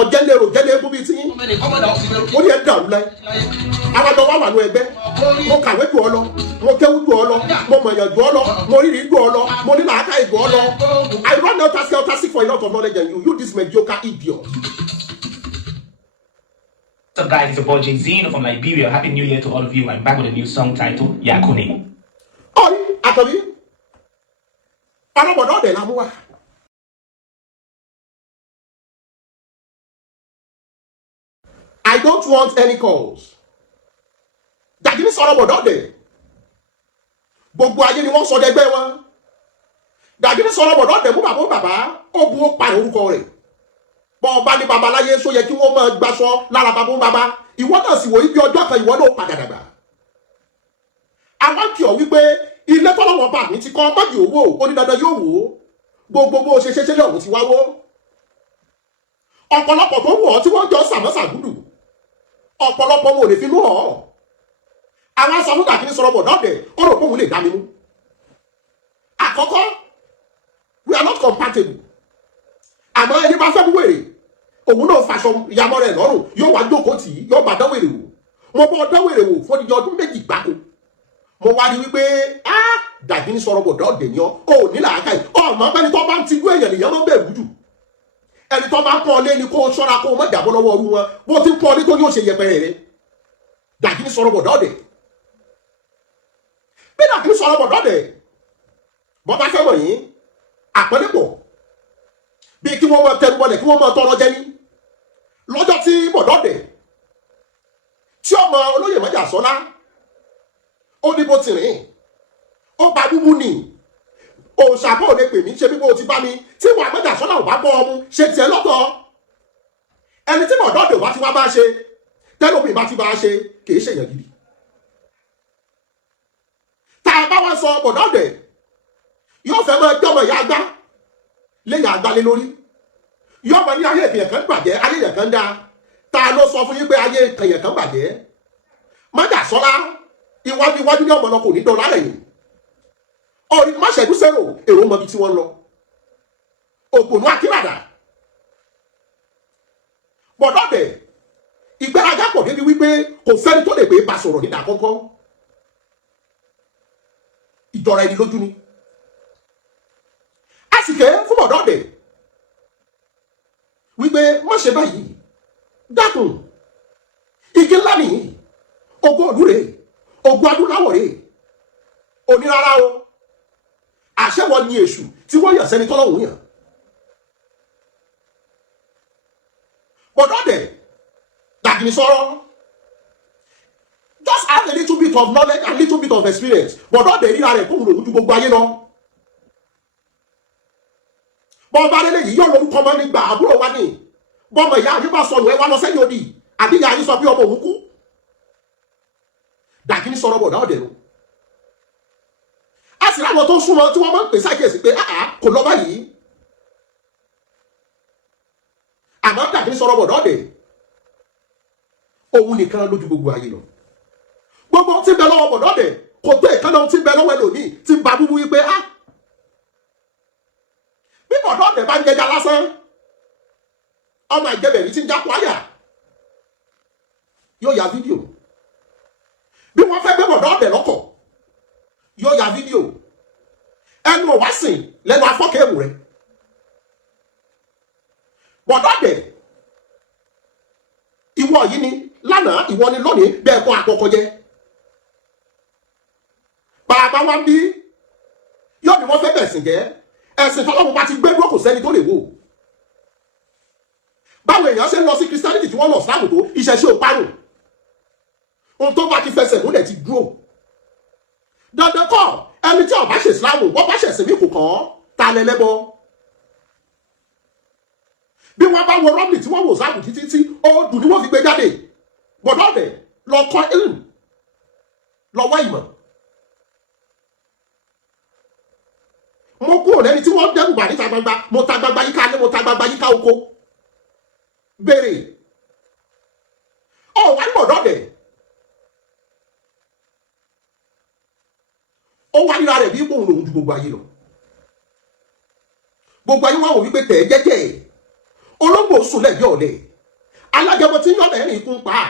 ọ̀jẹ̀lérò jẹ́lẹ̀ bíi tí ọmọ ẹni kọ́mọ̀dà ọ̀sìn lẹ́rù. ó ní ẹ dàrú lẹ. Awájọ wà wà ní ẹgbẹ́. Mo kàwé jù ọ lọ, mo kéwú jù ọ lọ, mo mọ̀yàn jù ọ lọ, mo rírì jù ọ lọ, mo ní làákàyè jù ọ lọ. I run helter seek for a lot of knowledge and you this mediocre idiot. What's up, guys? It's your boy Jay-Z from Liberia. Happy New Year to all of you. I'm back with a new song titled Yakuni. Ọ̀rí àkọ́bí ọlọ́bọ̀dọ́ ọ̀dẹ̀ la mú wa. I don't want any calls. Dàgírí sọ̀rọ̀ bọ̀dọ́ ọ̀dẹ̀. Gbogbo ayé ni wọ́n sọ dẹgbẹ́ wọn. Dàgírí sọ̀rọ̀ bọ̀dọ́ ọ̀dẹ̀ mú bàbá ó bu ó pa orúkọ rẹ̀. Bọ́ ọba ní babaláyé só yẹ kí wọ́n máa gbaṣọ lára bàbá. Ìwọ náà sì wò ibi ọjọ́ kan ìwọ náà padà dàgbà. Àwọn kì ọ́ wípé ilé tọ́lọ́wọ́ bá mi ti kọ́ mọ́jì owó onídandan yóò wò ó. Gbogbo bó ṣe ṣe lọ́hùn ti wáwó. Ọ̀pọ̀lọpọ̀ tó wù ọ́ tí wọ́n jọ sàmọ́sàgúdù. Ọ̀pọ̀lọpọ̀ wọn ò lè fi mú ọ́. Àwọn sọ fún Dàgírí sọ̀rọ̀ bọ̀ dọ́dẹ̀ ó rò pé òun lè dá mi mú. Àkọ́kọ́, we are not compatible. Àmọ́ ẹni bá fẹ́ mú wèrè òun náà faṣọ ìyàmọ́ rẹ̀ lọ́rùn yóò wá jókòó tì í yóò bá dán wèrè wò. Mo bọ́ dán wèrè wò fún odidi ọdún méjì gbáko. Mo wá rí wípé Dàgírí sọ̀rọ̀ bọ̀ dọ́dẹ̀ ni ọ́ ò ní làákàyè ọmọ pẹ́ni tó bá ń tijú èèyàn nìyẹn máa ń bẹ̀rù jù. Ẹni tó bá ń pọ́n lé ni kó ṣọ́ra kó má jàbọ́ lọ́wọ́ ọrú wọn bó ti ń pọ́n lé tó ní ó ṣe yẹpẹrẹ rẹ̀. Dàgírí sọ̀rọ̀ bọ̀ dọ́dẹ̀. Bí Dàgírí sọ̀rọ̀ bọ̀ dọ́dẹ̀ bọ́ bá fẹ́ mọ̀ yín àpẹẹrẹ pọ̀ bí kí wọ́n máa tẹnu bọlẹ̀ kí wọ́n máa tọrọ jẹ ní lọ́jọ́ tí bọ̀dọ́dẹ̀ tí ọmọ olóyè mọ́jà sọ́lá ó ní bó ti rìn ó bá búbú nì òòṣàbọ̀ ò lè pè mí ṣe bí bó ti bá mi tí wọ́n mọ́jà sọ́lá ò bá bọ́ ọmú ṣe tiẹ̀ lọ́tọ̀ ẹni tí bọ̀dọ́dẹ̀ wá ti wá bá ṣe tẹ́lómi bá ti bá ṣe kì í ṣèyàn gidi. Tá a bá wá sọ bọ̀dọ́dẹ̀ yóò fẹ́ máa jọmọ ìyá agbá léyà agbálé lórí yóò mọ ní ayé ìkẹyẹ kan bàjẹ́ ayé ìyẹn kan dáa ta ló sọ fún yín pé ayé ìkẹyẹ kan bàjẹ́ mọ́jà sọ́lá iwájú ní ọmọlọ kò ní dán lálẹ́ yìí ọ̀rí má ṣẹ́jú sẹ́rò èrò mọbi tí wọ́n lọ ògbónú akínàdà bọ̀dọ́dẹ̀ ìgbéraga pọ̀ débi wípé kò sẹ́ni tó lè pé bá sọ̀rọ̀ nígbà kọ́kọ́ ìjọra ẹni lójú ni àsìkè fún bọ̀dọ́dẹ̀ wípé má ṣe báyìí dákun igi ńlá nìyí ogún ọdún rèé ogún adúláwọ̀ rèé onírárá o àṣẹwọ ni èṣù tí wọ́n yàn sẹ́ni tọ́lọ́hùn yàn bọ̀dọ́dẹ̀ Dàgírí sọ̀rọ̀ just have a little bit of knowledge and little bit of experience bọ̀dọ́dẹ̀ ríra rẹ̀ kóhùn lòun ju gbogbo ayé lọ. Bọ́ọ̀bá lélẹ̀ yìí yọ̀ lórúkọ ọmọ nígbà àbúrò wa ní bọ́ọ̀mọ̀ ìyá àyè bá sọnù ẹ wá lọ sẹ́yìn òdì àbí ìyá àyè sọ pé ọmọ òun kú. Dàgírí sọ̀rọ̀ bọ̀dá ọ̀dẹ̀ lọ. A sì ráwọn tó súnmọ́ tí wọ́n máa ń pè sákèsì pé kò lọ báyìí. Àmọ́ Dàgírí sọ̀rọ̀ bọ̀dá ọ̀dẹ̀ òun nìkan lójú gbogbo ayé lọ. Gbogbo tí ń bẹ lọ́wọ́ bọ̀dá ọ̀dẹ̀ kò tó ìkànnà tí ń bẹ lọ́wọ́ ẹlòmíì tí ń ba búbú wípé bí bọ̀dọ́dẹ̀ bá ń jẹjà lásán ọmọ ìjẹbẹ̀rí tí ń jápọ̀ àyà yóò ya fídíò bí wọ́n fẹ́ gbé bọ̀dọ́dẹ̀ lọ́kọ̀ yóò ya fídíò ẹnu ọ̀wá sìn lẹ́nu afọ́kẹ́wù rẹ̀ bọ̀dọ́dẹ̀ ìwọ yìí ni lánàá ìwọ ni lónìí bẹ́ẹ̀ kọ́ àkọ́kọ́ jẹ́ bàbá wa ń bí yóò ní wọ́n fẹ́ bẹ̀sìn jẹ́ ẹ̀sìn tọ́lọ́mù bá ti gbé dúró kò sẹ́ni tó lè wò báwo èèyàn ṣe ń lọ sí Christianity tí wọ́n lọ sáàmù tó ìṣẹ̀ṣe ò parun ohun tó bá ti fẹsẹ̀ múlẹ̀ ti dúró dandan kọ́ ẹni tí ó bá ṣe Islam wọ́n bá ṣẹ̀sìn mí kò kàn ta lẹ́lẹ́bọ bí wọ́n bá wọ rọ́bì tí wọ́n wò sáàmù títí tí ó dùn ní wọ́n fi gbé jáde bọ̀dọ́dẹ̀ lọ kọ́ ilm lọ wá ìmọ̀. mo kúrò lẹ́ni tí wọ́n dẹ́rù bà níta gbangba, mo ta gbangba yíká ilé, mo ta gbangba yíká oko. Béèrè ọ wá ní bọ̀dọ̀ dẹ̀, ó wá níra rẹ̀ bí gbóhùn lòun ju gbogbo ayé lọ. Gbogbo ayé wọn wò wípé tẹ̀ jẹ́jẹ́ olóńgbò sùn lẹ́gbẹ́ ọ̀lẹ, alágẹmọ tí ń yọ̀ lẹ́rìn ikú pa á,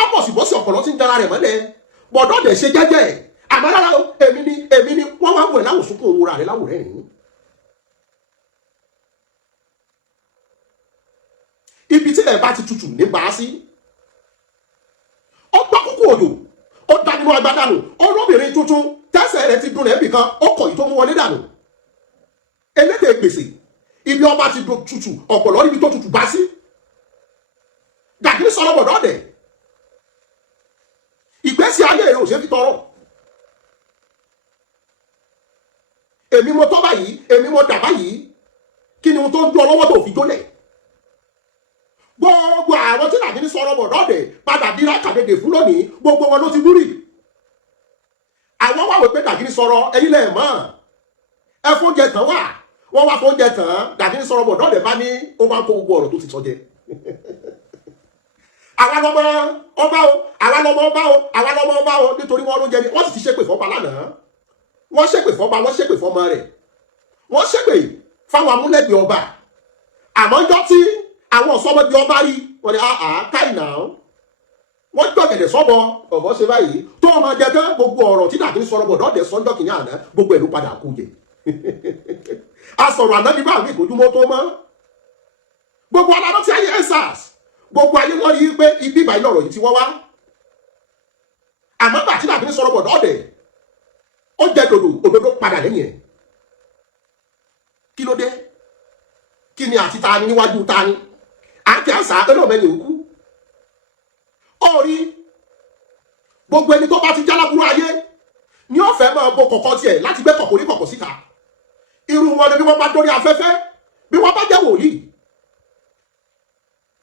ábọ̀sibọ́sì ọ̀pọ̀lọ́ tí ń dára rẹ̀ mọ́lẹ̀. Bọ̀dọ̀ dẹ̀ ṣe jẹ́jẹ́, àmọ́ rárá o, èmi ni wọ́n wá wọ̀ ẹ́ láwò sunkún òun ra rẹ̀ láwò rẹ̀ nìyí. Ibi tí ẹ̀ bá ti tutù ní bá sí, ó gbọ́ kúkú òjò, ó dá nínú agbádá nù, ọlọ́bìnrin tuntun tẹ́sẹ̀ rẹ̀ ti dùn lẹ́bì kan, ó kọ̀ yìí tó mú wọlé dànù. Elédè gbèsè, ibi ọba ti tutù, ọ̀pọ̀lọ́ níbi tó tutù bá sí. Gàgírí sọ̀rọ̀ bọ̀dọ̀ dẹ̀, ìgbésí ayé rẹ̀ ò ṣe fi tọrọ. Èmi mo tọ́ báyìí, èmi mo dà báyìí, kí ni ohun tó ń dún ọlọ́wọ́ tó fi jólẹ̀? Gbogbo àwọn tí Gàgírí sọ̀rọ̀ bọ̀dọ̀ dẹ̀ padà bí rákàdédè fún lónìí, gbogbo wọn ló ti búrì. Àwọn wà wò pé Gàgírí sọ̀rọ̀ ẹ̀yin lẹ̀ mọ́, ẹ fóúnjẹ tán wà, wọ́n wá fóúnjẹ tán, Gàgírí sọ̀rọ̀ bọ̀dọ̀ dẹ̀ bá ní ó máa ń kó gbogbo ọ̀rọ̀ tó ti sọ jẹ. Àwa lọmọ ọba o, àwa lọmọ ọba o, àwa lọmọ ọba o, nítorí wọn ló jẹ ní, wọ́n sì ti ṣépè fọ́ba lánàá, wọ́n ṣépè fọ́ba, wọ́n ṣépè fọ́mọ rẹ̀, wọ́n ṣépè fáwọn amúlẹ̀gbẹ̀ ọba. Àmọ́ ọjọ́ tí àwọn ọ̀sọ́mọdé ọba rí wọ́n ní káì náà, wọ́n gbọ̀gẹ̀dẹ̀ sọ́bọ ọ̀bọ ṣe báyìí tó ọmọ jẹ tán, gbogbo ọ̀rọ̀ tí Gàgírí sọ̀rọ̀ bọ̀dọ̀ dẹ̀ sọ́njọ́ kìíní àná, gbogbo ẹ̀ ló padà kú jẹ. Asọ̀rọ̀ àná ní báàmì ìkójúmọ́ tó mọ́, gbogbo aláàrọ̀ tí ayé ensars, gbogbo ayé wọ́n rí pé ibi ìbàyí lọ̀rọ̀ yìí ti wọ́n wá. Àmọ́ gbà tí Gàgírí sọ̀rọ̀ bọ̀dọ̀ dẹ̀, ó jẹ dòdò, òdodo padà lẹ́yìn ẹ̀. Kí ló dé? Kí ni àti ta ni níwájú ta ni? Àti àṣà ẹlọ́mẹ́ni òkú. Ó rí gbogbo ẹni tó bá ti jálábúrú ayé ní ó fẹ́ máa bo kọ̀kọ́ tiẹ̀ láti gbé kọ̀kọ́ ní kọ̀kọ́ síta. Irú wọn ni bí wọ́n bá dórí afẹ́fẹ́, bí wọ́n bá jẹ́ wòlíì,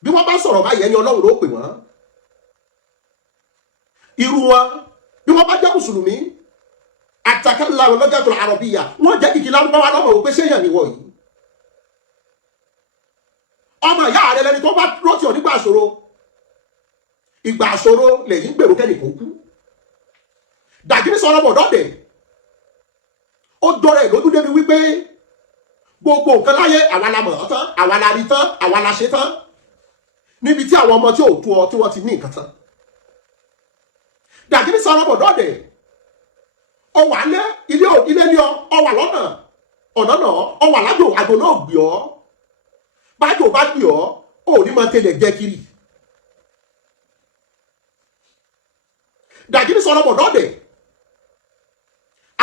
bí wọ́n bá sọ̀rọ̀ báyìí ẹni Ọlọ́run ló pè wọ́n. Irú wọn bí wọ́n bá jẹ́ mùsùlùmí, àtàkàlà lọ́jà tó àrọ̀bíyà, wọ́n jẹ́ kìkì lárúbáwá lọ́mọ òpé séyàn ni wọ̀ yìí. Ọmọ ìyá rẹ̀ lẹni tó bá rántí ọ̀ nígbà àṣòro, ìgbà àṣòro lẹ́yìn gbèrò kẹ́nì kó kú. Gàgírí sọ̀rọ̀ bọ̀dọ̀ dẹ̀, ó dọ̀rọ̀ ẹ̀ lójú débi wípé gbogbo nǹkan láyé àwa la mọ̀ ọ́ tán, àwa la rí tán, àwa la ṣe tán, níbi tí àwọn ọmọ tí ò tó ọ tí wọ́n ti ní nǹkan tán. Gàgírí sọ̀rọ̀ bọ̀dọ̀ dẹ̀, ọ wà lé ilé ní ọ wà lọ́nà ọ̀nà náà, ọ wà lájò àjò náà gbì ọ́, bájò bá gbì ọ́, ò ní máa tẹ̀lé jẹ́ kiri. Gàgírí sọ̀rọ̀ bọ̀dọ̀ dẹ̀,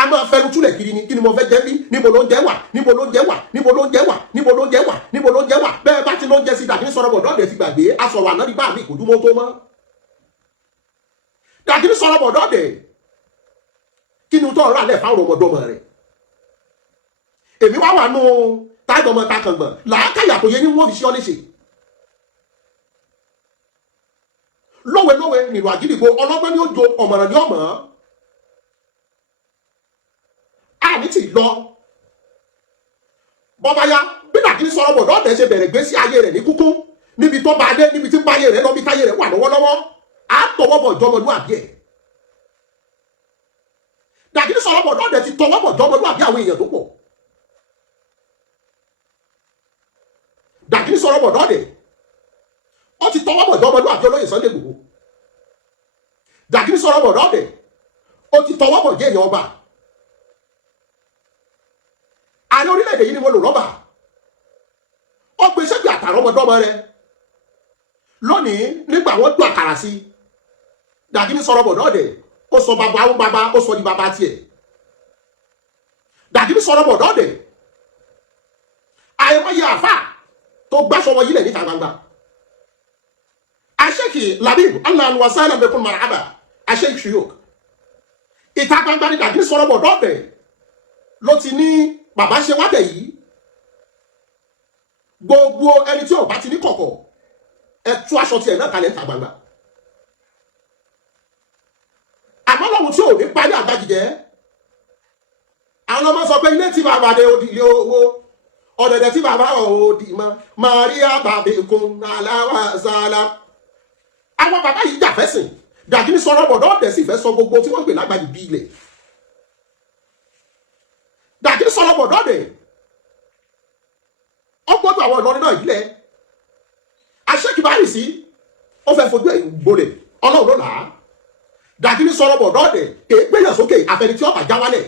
a máa fẹnu túlẹ̀ kiri ni, kí ni mo fẹ́ jẹ́ bí, níbo ló ń jẹ́ wà, níbo ló ń jẹ́ wà, níbo ló ń jẹ́ wà, níbo ló ń jẹ́ wà, níbo ló ń jẹ́ wà, bẹ́ẹ̀ bá ti ló ń jẹ́ sí Gàgírí sọ̀rọ̀ bọ̀dọ̀ dẹ̀ ti gbàgbé, asọ̀rọ̀ àná ní bá mi kò dúró tó mọ́. Gàgírí sọ̀rọ̀ bọ̀dọ̀ dẹ̀, kí ni tó rà lẹ̀ fáwọn ọmọdọ́mọ rẹ̀? Èmi wá wà nù tájọmọ takàngbọ̀n, làákàyà tó yẹ ní wọ́n fi ṣe ọ́ léṣe. Lówe nìlú àgídìgbò, ọlọ́gbọ́n ní ó jo, ọ̀mọ̀ràn ní ọ̀mọ̀. Àní ti lọ. Bọ́bá yá, bí Gàgírí sọ̀rọ̀ bọ̀dọ̀ ọ̀dẹ̀ ṣe bẹ̀rẹ̀ gbé sí ayé rẹ̀ ní kúkú, níbi tó bá dé, níbi tí ń bá ayé rẹ̀ lọ, bí táyé rẹ̀ wà lọ́wọ́lọ́wọ́, á tọwọ́ bọ̀ jọmọlúàbí ẹ̀. Gàgírí sọ̀rọ̀ bọ̀dọ̀ ọ̀dẹ̀ ti tọwọ́ bọ̀ jọmọlúàbí àwọn èèyàn tó pọ̀. Gàgírí sọ̀rọ̀ bọ̀dọ̀ ọ̀dẹ̀, ó ti tọwọ́ bọ̀ jọmọlúàbí olóyè Sunday Igboho. Gàgírí sọ̀rọ̀ bọ̀dọ̀ ọ̀dẹ̀, ó ti tọwọ́ bọ̀ jẹ́ èèyàn ọba. Ààrẹ orílẹ̀-èdè yìí ni mo lò rọ́bà. Ó gbé ṣẹ́gbì àtàrà ọmọdọ́mọ rẹ̀. Lónìí, nígbà wọ́n dún àkàrà sí, Gàgírí sọ̀rọ̀ bọ̀dọ̀ ọ̀dẹ̀, ó sọ bàbá àwọn bàbá, ó sọ di bàbá tiẹ̀. Gàgírí sọ̀rọ̀ bọ̀dọ̀ ọ̀dẹ̀, àìmọye àfà tó gbáṣọ wọn yílẹ̀ níta gbangba. Àṣẹ́kì Labib, Allah wasana bẹ̀kún marhaba, Àṣẹ́kì Shuyuk. Ìta gbangba ní Gàgírí sọ̀rọ̀ bọ̀dọ̀ ọ̀dẹ̀ ló ti ní bàbá ṣe wádẹ̀ yìí. Gbogbo ẹni tí ó bá ti ní kọ̀kọ̀, ẹ tú aṣọ tiẹ̀ náà kalẹ̀ níta gbangba. ọlọ́run tí ò ní parí àgbàjì jẹ́ àwọn ọmọ sọ pé ilé tí bàbá dé odi ilé owó ọ̀dẹ̀dẹ̀ tí bàbá òdì mọ́ Maria bàbẹ̀kùn aláwà sálá àwọn bàbá yìí jà fẹ́sìn Dàgínní sọ̀rọ̀ bọ̀dọ̀ ọ̀dẹ̀ sì fẹ́ sọ gbogbo tí wọ́n pè lágbàjì bí ilẹ̀ Dàgínní sọ̀rọ̀ bọ̀dọ̀ ọ̀dẹ̀ ó gbọ́dọ̀ àwọn Ìlọrin náà ìbílẹ̀ aṣẹ́kìbárì sí ó fẹ́ fojú ẹ̀ gbolẹ̀ ọlọ́run ló là á Dàgínní sọ̀rọ̀ bọ̀dọ̀ ọ̀dẹ̀ èégbéyàn sókè àfẹni tí ọ̀bà já wálẹ̀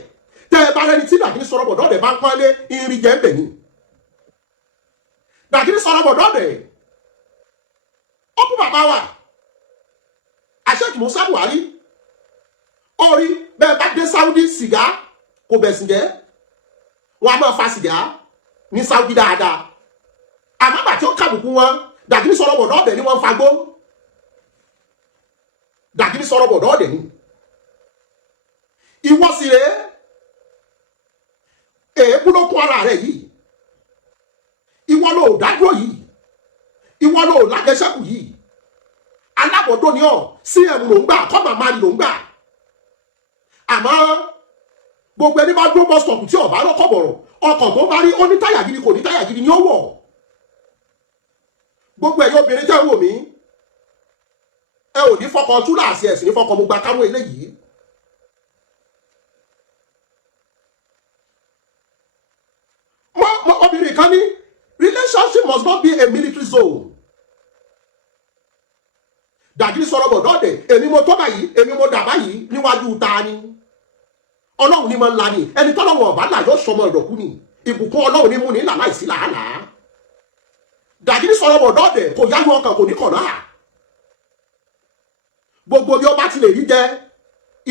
tẹ́ ẹ bá rẹni tí Dàgínní sọ̀rọ̀ bọ̀dọ̀ ọ̀dẹ̀ bá ń pọ́nlé irin jẹ́ ń bẹ̀ ni Dàgínní sọ̀rọ̀ bọ̀dọ̀ ọ̀dẹ̀ ó kú bàbá wa Sheikh Musa Buhari orí bẹ́ẹ̀ bá dé Saudi sìgá kò bẹ̀sìn jẹ́ wọn a máa fa sìgá ní Saudi dáadáa àmọ́ àgbà tí ó kàbùkù wọn Dàgínní sọ̀rọ̀ bọ̀dọ̀ ọ̀dẹ̀ ni wọ́n ń fagbó Dàgínní sọ̀rọ̀ bọ̀dọ̀ ọ̀dẹ̀ ni ìwọ sì rèé èébú ló kún ara rẹ̀ yìí ìwọ ló dádúró yìí ìwọ ló lájẹsẹ́kù yìí alábọ̀dọ́ ni ọ́ cm ló ń gbà kọ́mà máa ló ń gbà àmọ́ gbogbo ẹni bá dúró bus stop tí ọ̀bá lọ́kọ̀ bọ̀rọ̀ ọkọ̀ tó bá rí ó ní táyà gidi kò ní táyà gidi ni ó wọ̀ gbogbo ẹ̀yin obìnrin tẹ́ ń wò mí ẹ ò ní fọkọ túláàsì ẹ̀sìn ní fọkọ mo gba kámú eléyìí obìnrin kan ní relationship must not be a military zone Dàgínní sọ̀rọ̀ bọ̀dọ̀ ọ̀dẹ̀ èmi mo tó báyìí èmi mo dà báyìí níwájú ta ni ọlọ́run ní máa ń la ni ẹni tọ́lọ́wọ́ ọ̀bá là yóò sọmọ ìdọ̀kú ni ìbùkún ọlọ́run ní mú ní là láìsí làálàá Dàgínní sọ̀rọ̀ bọ̀dọ̀ ọ̀dẹ̀ kò yánu ọkàn kò ní kọ̀ náà gbogbo bí ọba ti lè rí jẹ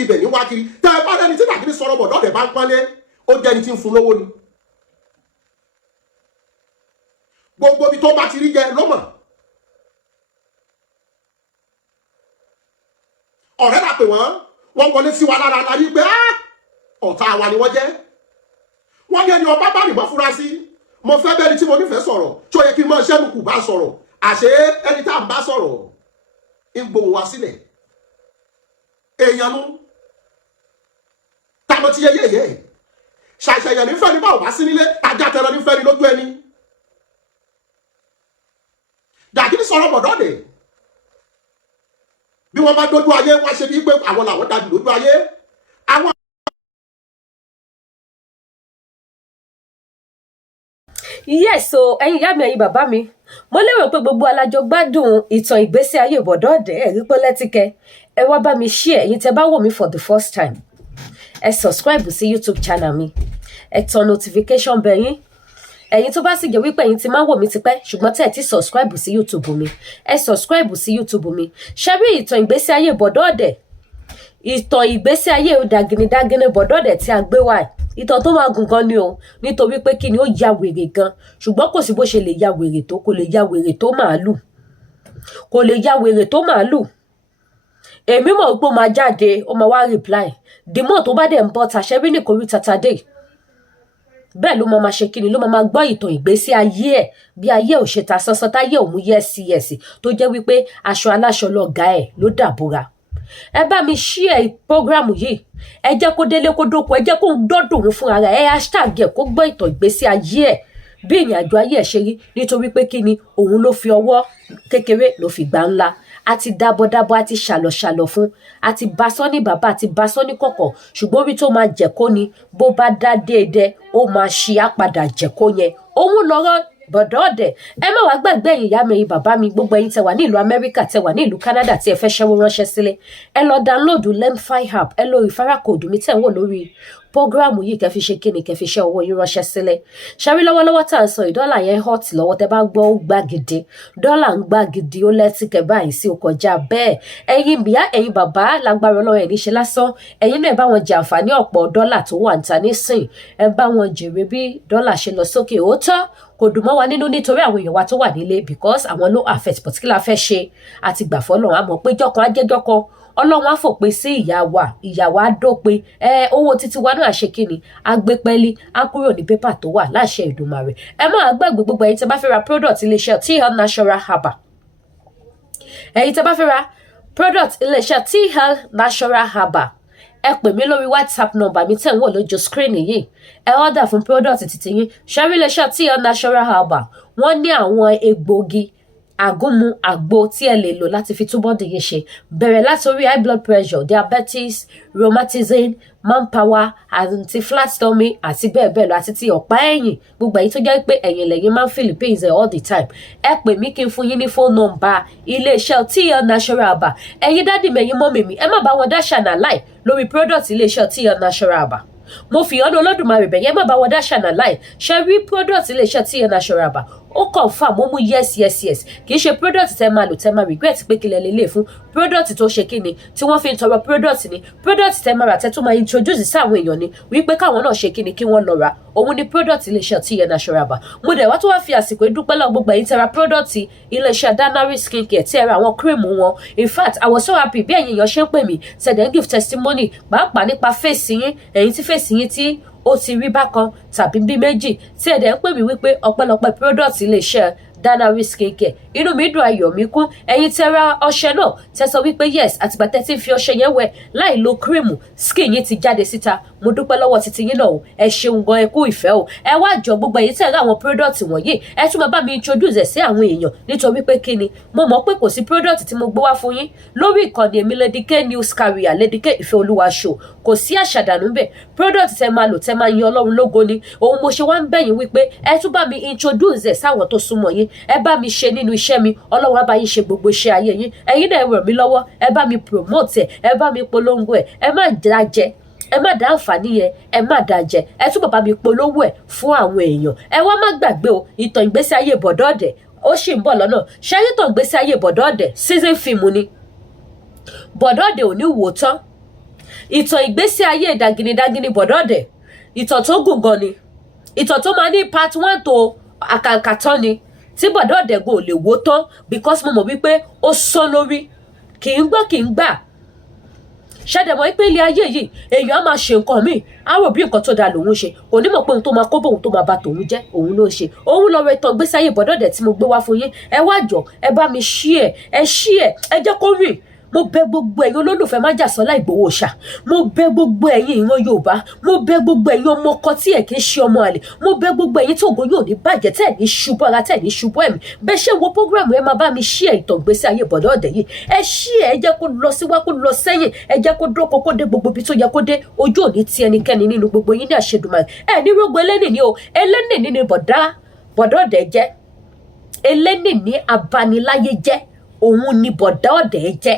ibẹ̀ ní wá kiri tẹ́ ẹ bá rẹni tí Dàgínní sọ̀rọ̀ bọ̀dọ̀ ọ̀dẹ̀ bá ń pọ́nlé ó jẹ́ ẹni tí ń fún lówó ni gbogbo bí tó bá ti rí jẹ lọ́mọ̀ ọ̀rẹ́ là pè wọ́n wọlé sí wa lára la rí pé ọ̀tá wa ni wọ́n jẹ́ wọ́n ní ẹni ọba bá rìnbọn fúra sí mo fẹ́ bẹ́ẹ̀ ni tí mo nífẹ̀ẹ́ sọ̀rọ̀ tí ó yẹ kí n máa ṣẹ́nu kù bá sọ̀rọ̀ àṣé ẹni tá à ń bá sọ̀rọ̀ ń gbóhùn wa sílẹ̀ èèyàn nu tàbí ti yẹyẹ ṣàṣẹyẹ nífẹ̀ẹ́ ní bá ò bá sí nílé ajá tẹrọ nífẹ̀ẹ́ ní lójú ẹni Dàgínní sọ̀rọ̀ bọ̀dọ̀ ọ̀dẹ̀ bí wọ́n bá dójú ayé wá ṣe bí pé àwọn làwọn dájú lójú ayé àwọn. yes o ẹ̀yin ìyá mi ẹ̀yin bàbá mi mo lérò pé gbogbo alájọ gbádùn ìtàn ìgbésí ayé bọ̀dọ̀ ọ̀dẹ̀ ẹ̀rí pé lẹ́tíkẹ́ ẹ wá bá mi share ẹ̀yin tẹ́ bá wò mí for the first time ẹ subscribe sí YouTube channel mi ẹ tan notification bell yín ẹ̀yin tó bá sì jẹ́ wípé ẹ̀yin ti máa wò mí tipẹ́ ṣùgbọ́n tẹ́ ẹ ti subscribe sí YouTube mi ẹ subscribe sí YouTube mi ṣe rí ìtàn ìgbésí ayé bọ̀dọ̀ ọ̀dẹ̀ ìtàn ìgbésí ayé Dàgínní bọ̀dọ̀ ọ̀dẹ̀ tí a gbé wá ìtàn tó máa gùn gan ni o nítorí pé kí ni ó ya wèrè gan ṣùgbọ́n kò sí bó ṣe lè ya wèrè tó kò lè ya wèrè tó màálù kò lè ya wèrè tó màálù èmi mọ̀ pé ó máa jáde ó máa wá reply dìmọ̀ tó bá dẹ̀ ń bọ́ tàṣẹ́ rí nìkórí tàtàdé bẹ́ẹ̀ ló máa ṣe kíni ló máa gbọ́ ìtàn ìgbésí ayé ẹ̀ bí ayé ò ṣe ta sánsán táyé ò mú yẹ́sì tó jẹ́ wípé aṣọ aláṣọ lọ́gàá ẹ̀ ló dàbúra ẹ bá mi share prógrámù yìí ẹ jẹ́ kó délé kó dóko ẹ jẹ́ kó dọ́dọ̀ òun fúnra rẹ̀ ẹ hashtag ẹ̀ kó gbọ́ ìtàn ìgbésí ayé ẹ̀ bí ìrìn àjò ayé ẹ̀ ṣe rí nítorí pé kíni òun ló fi ọwọ́ kékeré ló fi gbà ńlá a ti dábọ̀dábọ̀ a ti ṣàlọ̀ṣàlọ̀ fún a ti bá sọ ní bàbá a ti bá sọ ní kọ̀kọ̀ ṣùgbọ́n orí tó máa jẹ̀kó ni bó bá dá déédé ó máa ṣe àpadà jẹ̀kó yẹn òun lọ́rọ̀ bọ̀dọ̀ ọ̀dẹ̀ ẹ má wàá gbàgbé ẹ̀yin ìyá mi ẹ̀yin bàbá mi gbogbo ẹ̀yin tẹ́ wà ní ìlú Amẹ́ríkà tẹ́ wà ní ìlú Canada tí ẹ fẹ́ ṣẹ́wó ránṣẹ́ sílé ẹ lọ download lemfi app ẹ lórí farakoodu mi tẹ́ ń wò lórí prógráàmù yìí kẹ́ fi ṣe kíni kẹ́ fi ṣe owó yín ránṣẹ́ sílẹ̀ ṣàrí lọ́wọ́lọ́wọ́ tá à ń sọ ìdọ́là yẹn hot lọ́wọ́ tẹ́ bá gbọ́ ó gbá gidi dọ́là ń gbá gidi ó lẹ́tìkẹ́ báyìí sí ọkọjá bẹ́ẹ̀ ẹ̀yin bíyá ẹ̀yin bàbá lágbára Ọlọ́run ẹ̀ níṣe lásán ẹ̀yin náà ẹ bá wọn jẹ àǹfààní ọ̀pọ̀ dọ́là tó wà níta nísìn ẹ bá wọn jèrè bí dọ́là ṣe lọ sókè òótọ́ kò dùn mọ́ wa nínú nítorí àwọn èèyàn wa tó wà nílé because àwọn ló affect particular fẹ́ ṣe àti gbà fọ́lọ́run àmọ́ pé jọ́kan ajẹ́jọ́kan Ọlọ́run á fòpin sí ìyà wa dópin owó títí wa náà ṣe kíni agbépẹ́lí á kúrò ní pépà tó wà láṣẹ Èdùmàrè ẹ má gbàgbé gbogbo ẹ̀yin tẹ́ bá fẹ́ ra product iléeṣẹ́ TL Natural Herbal ẹ̀yin tẹ́ bá fẹ́ ra product iléeṣẹ́ TL Natural Herbal ẹ pè mí lórí WhatsApp number mi tẹ̀ ń wò lójú screen yìí ẹ order fún product títí yín ṣẹ́rí iléeṣẹ́ TR Natural Herbal wọ́n ní àwọn egbògi àgúnmu àgbo tí ẹ lè lò láti fi túbọ̀ dìye ṣe bẹ̀rẹ̀ látòrí high blood pressure diabetes rheumatism manpower anti-flat stomach àti bẹ́ẹ̀ bẹ́ẹ̀ lọ àti ti ọ̀pá ẹ̀yìn gbogbo èyí tó jẹ́ pé ẹ̀yìn lẹ́yìn máa ń feel pains all the time ẹ pè mí kí n fún yín ní phone number iléeṣẹ́ TR Natural Herbal ẹ̀yin dádì mẹ́yìn mọ́mì mi ẹ má bá wọn dáṣà náà láì lórí product iléeṣẹ́ TR Natural Herbal mo fi ọdún Olódùmarè bẹ̀yẹn má bá wọn dáṣà náà láì ṣe rí product iléeṣẹ́ TR Natural Herbal ó confirm ó mú yes kì í ṣe product tẹ́ máa lò tẹ́ máa regret pé kílẹ̀ lélẹ̀ fún product tó ṣe kí ni tí wọ́n fi ń tọrọ product ni product tẹ́ máa rà tẹ́ tó máa introduce sí àwọn èèyàn ni wípé káwọn náà ṣe kí ni kí wọ́n lọ rà òun ni product iléeṣẹ́ TR Natural Herbal mo dẹ̀ wá tó wá fi àsìkò ìdúpẹ́ lọ gbogbo ẹ̀yin tẹ́ ra product iléeṣẹ́ Danari skincare tí ẹ ra àwọn cream wọn in fact I was so happy bí ẹ̀yin èèyàn ṣe ń pè mí tẹ̀dẹ̀ give testimony pàápàá nípa face yín ẹ̀yin tí face yín tí ó ti rí bákan tàbí bí méjì tí ẹ̀dẹ̀ ń pè mí wípé ọpẹ́lọpẹ́ product iléeṣẹ́ Danari skincare inú mi dùn ayọ̀ mi kún ẹ̀yin tẹ́ ra ọṣẹ náà tẹ́ sọ wípé yes àtìgbà tẹ́ ti fi ọṣẹ yẹn wẹ̀ láì lo kírìmù skin yín ti jáde síta mo dúpẹ́ lọ́wọ́ títí yín náà o ẹ ṣeun gan ẹ kú ìfẹ́ o ẹ wá jọ gbogbo ẹ̀yin tẹ́ ra àwọn product wọ̀nyí ẹ tún máa bá mi introduce ẹ̀ sí àwọn èèyàn nítorí pé kí ni mo mọ̀ pé kò sí product tí mo gbé wá fún yín lórí ìkànnì èmi Lady K news carrier Lady K ìfẹ́ olúwa show kò sí àṣàdànù bẹ́ẹ̀ product tẹ́ máa lò tẹ́ máa yin Ọlọ́run lógo ni òun mo ṣe wá ń bẹ̀yìn wípé ẹ tún bá mi introduce ẹ̀ sáwọn tó súnmọ́ yín ẹ bá mi ṣe nínú iṣẹ́ mi Ọlọ́run á bá yín ṣe gbogbo iṣẹ́ ayé yín ẹ̀yin náà ràn mí lọ́wọ́ ẹ bá mi promote ẹ bá mi polongo ẹ má dá jẹ ẹ má dá àǹfààní yẹn ẹ má dá jẹ ẹ túbọ̀ bá mi polówó ẹ̀ fún àwọn èèyàn ẹ wá má gbàgbé o ìtàn ìgbésí ayé bọ̀dọ̀ ọ̀dẹ̀ ó sì ń bọ̀ lọ́nà ṣáyé ìtàn ìgbésí ayé bọ̀dọ̀ ọ̀dẹ̀ season film ni bọ̀dọ̀ ọ̀dẹ̀ ò ní wò tán ìtàn ìgbésí ayé dàgìnìdàgìnì bọ̀dọ̀ ọ̀dẹ̀ ìtàn tó gùn gan ni ìtàn tó máa ní part 1 tó àkàǹkà tán ni tí bọ̀dọ̀ ọ̀dẹ̀gbọ̀n ò lè wò tán because mo mọ̀ wípé ó sán lórí kì í gbọ́ kì í gbà ṣẹ́dẹ̀mọ́ wípé ilé ayé yìí èèyàn á máa ṣe nǹkan míì á rò bí nǹkan tó dáa lòun ṣe kò ní mọ̀ pé ohun tó máa kó bóun tó máa ba tòun jẹ́ òun ló ń ṣe òun lọ́rọ̀ ìtàn gbésí ayé bọ̀dọ̀ ọ̀dẹ̀ tí mo gbé wá fún yín ẹ wá jọ ẹ bá mi ṣí ẹ jẹ́ kó rìn mo bẹ̀ gbogbo ẹ̀yin olólùfẹ́ Májàsọ́lá Ìgbòho ṣá mo bẹ̀ gbogbo ẹ̀yin ìran Yorùbá mo bẹ̀ gbogbo ẹ̀yin ọmọ ọkọ tí ẹ kì í ṣe ọmọ àlè mo bẹ̀ gbogbo ẹ̀yin tí ògo yóò ní bàjẹ́ tẹ́ ní ṣubú ara tẹ́ ní ṣubú ẹ̀mí bẹ́ẹ̀ ṣe wo programu ẹ máa bá mi ṣí ẹ ìtàn ìgbésí ayé bọ̀dọ̀ ọ̀dẹ̀ yìí ẹ ṣí ẹ jẹ́ kó lọ síwá kó lọ sẹ́yìn ẹ jẹ́ kó dóko kó dé gbogbo ibi tó yẹ kó dé ojú òní ti ẹnikẹ́ni nínú gbogbo yín ní àṣedùmarè ẹ ní rògbò eléni ni o eléni ni bọ̀dọ̀ ọ̀dẹ̀ jẹ́ eléni ní abaniláyé jẹ́ òun ni bọ̀dọ̀ ọ̀dẹ̀ jẹ́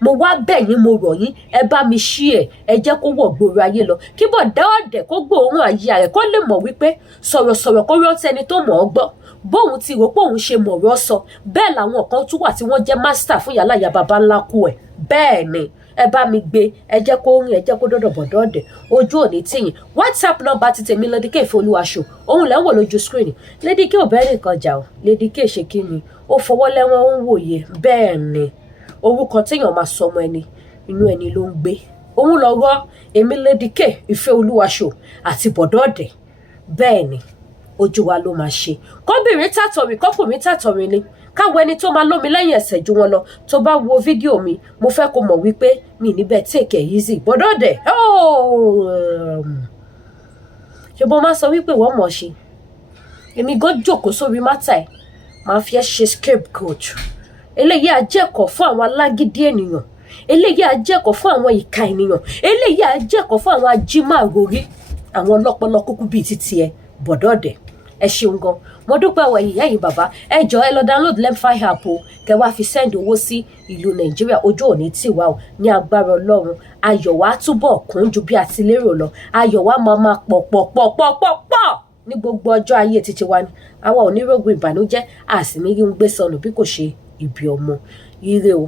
mo wá bẹ̀ yín mo rọ̀ yín ẹ bá mi ṣí ẹ jẹ́ kó wọ̀ gbòòrò ayé lọ kí bọ̀dá ọ̀dẹ̀ kó gbóòórùn ayé rẹ̀ kó lè mọ̀ wípé sọ̀rọ̀sọ̀rọ̀ kó rántí ẹni tó mọ̀ ọ́ gbọ́ bóun ti rò pé òun ṣe mọ̀rọ̀ sọ bẹ́ẹ̀ làwọn kan tún wà tí wọ́n jẹ́ master fún yàrá ìyá baba ńlá kú ẹ̀ bẹ́ẹ̀ ni ẹ bá mi gbé ẹ jẹ́ kó rìn ẹ jẹ́ kó dọ́dọ̀ bọ̀dọ̀ ọ̀dẹ̀ ojú òní tìyìn WhatsApp number ti tèmi Lady K ìfẹ́ olúwa show òun lẹ́ ń wò lójú screen Lady K ò bẹ́ẹ̀ nìkan jà ọ́ Lady K ṣe kí ni ó fọwọ́ lẹ́wọ̀n ó ń wòye bẹ́ẹ̀ ni orúkọ téèyàn máa sọ ọmọ ẹni inú ẹni ló ń gbé òun lọ́rọ̀ èmi Lady K ìfẹ́ olúwa show àti bọ̀dọ̀ ọ̀dẹ̀ bẹ́ẹ̀ ni ojú wa ló máa ṣe kọ́bìnrin tàtọ̀rìn kọ́kùnrin tàtọ̀rìn ni káwọn ẹni tó máa lómi lẹ́yìn ẹsẹ̀ ju wọn lọ tó bá wo fídíò mi mo fẹ́ kó mọ̀ wípé mi níbẹ̀ take it easy bọ̀dọ̀ ọ̀dẹ̀ ṣe bó máa sọ wípé wọ́n mọ̀ ṣe èmi gan jókòó sórí mátà ẹ̀ máa fi ẹ́ ṣe scapegoat eléyìí á jẹ́kọ̀ọ́ fún àwọn alágídí ènìyàn eléyìí á jẹ́kọ̀ọ́ fún àwọn ìka ènìyàn eléyìí á jẹ́kọ̀ọ́ fún àwọn ajímàròrí àwọn ọlọ́pọlọ kúkú bíi títí ẹ bọ̀dọ̀ ọ̀dẹ̀ ẹ ṣeun gan mo dúpẹ́ ọwọ́ ẹ̀yìn ẹ̀yìn bàbá ẹ jọ̀ọ́ ẹ lọ download lemfi app o kẹ wá fi send owó sí ìlú Nàìjíríà ojú òní tì wá o ní agbára Ọlọ́run ayọ̀ wa túbọ̀ kún ju bí a ti lérò lọ ayọ̀ wa máa pọ̀ ní gbogbo ọjọ́ ayé títí wa ni àwa ò ní rògùn ìbànújẹ́ a sì ní rí ń gbé sọnù bí kò ṣe ibi ọmọ ire o.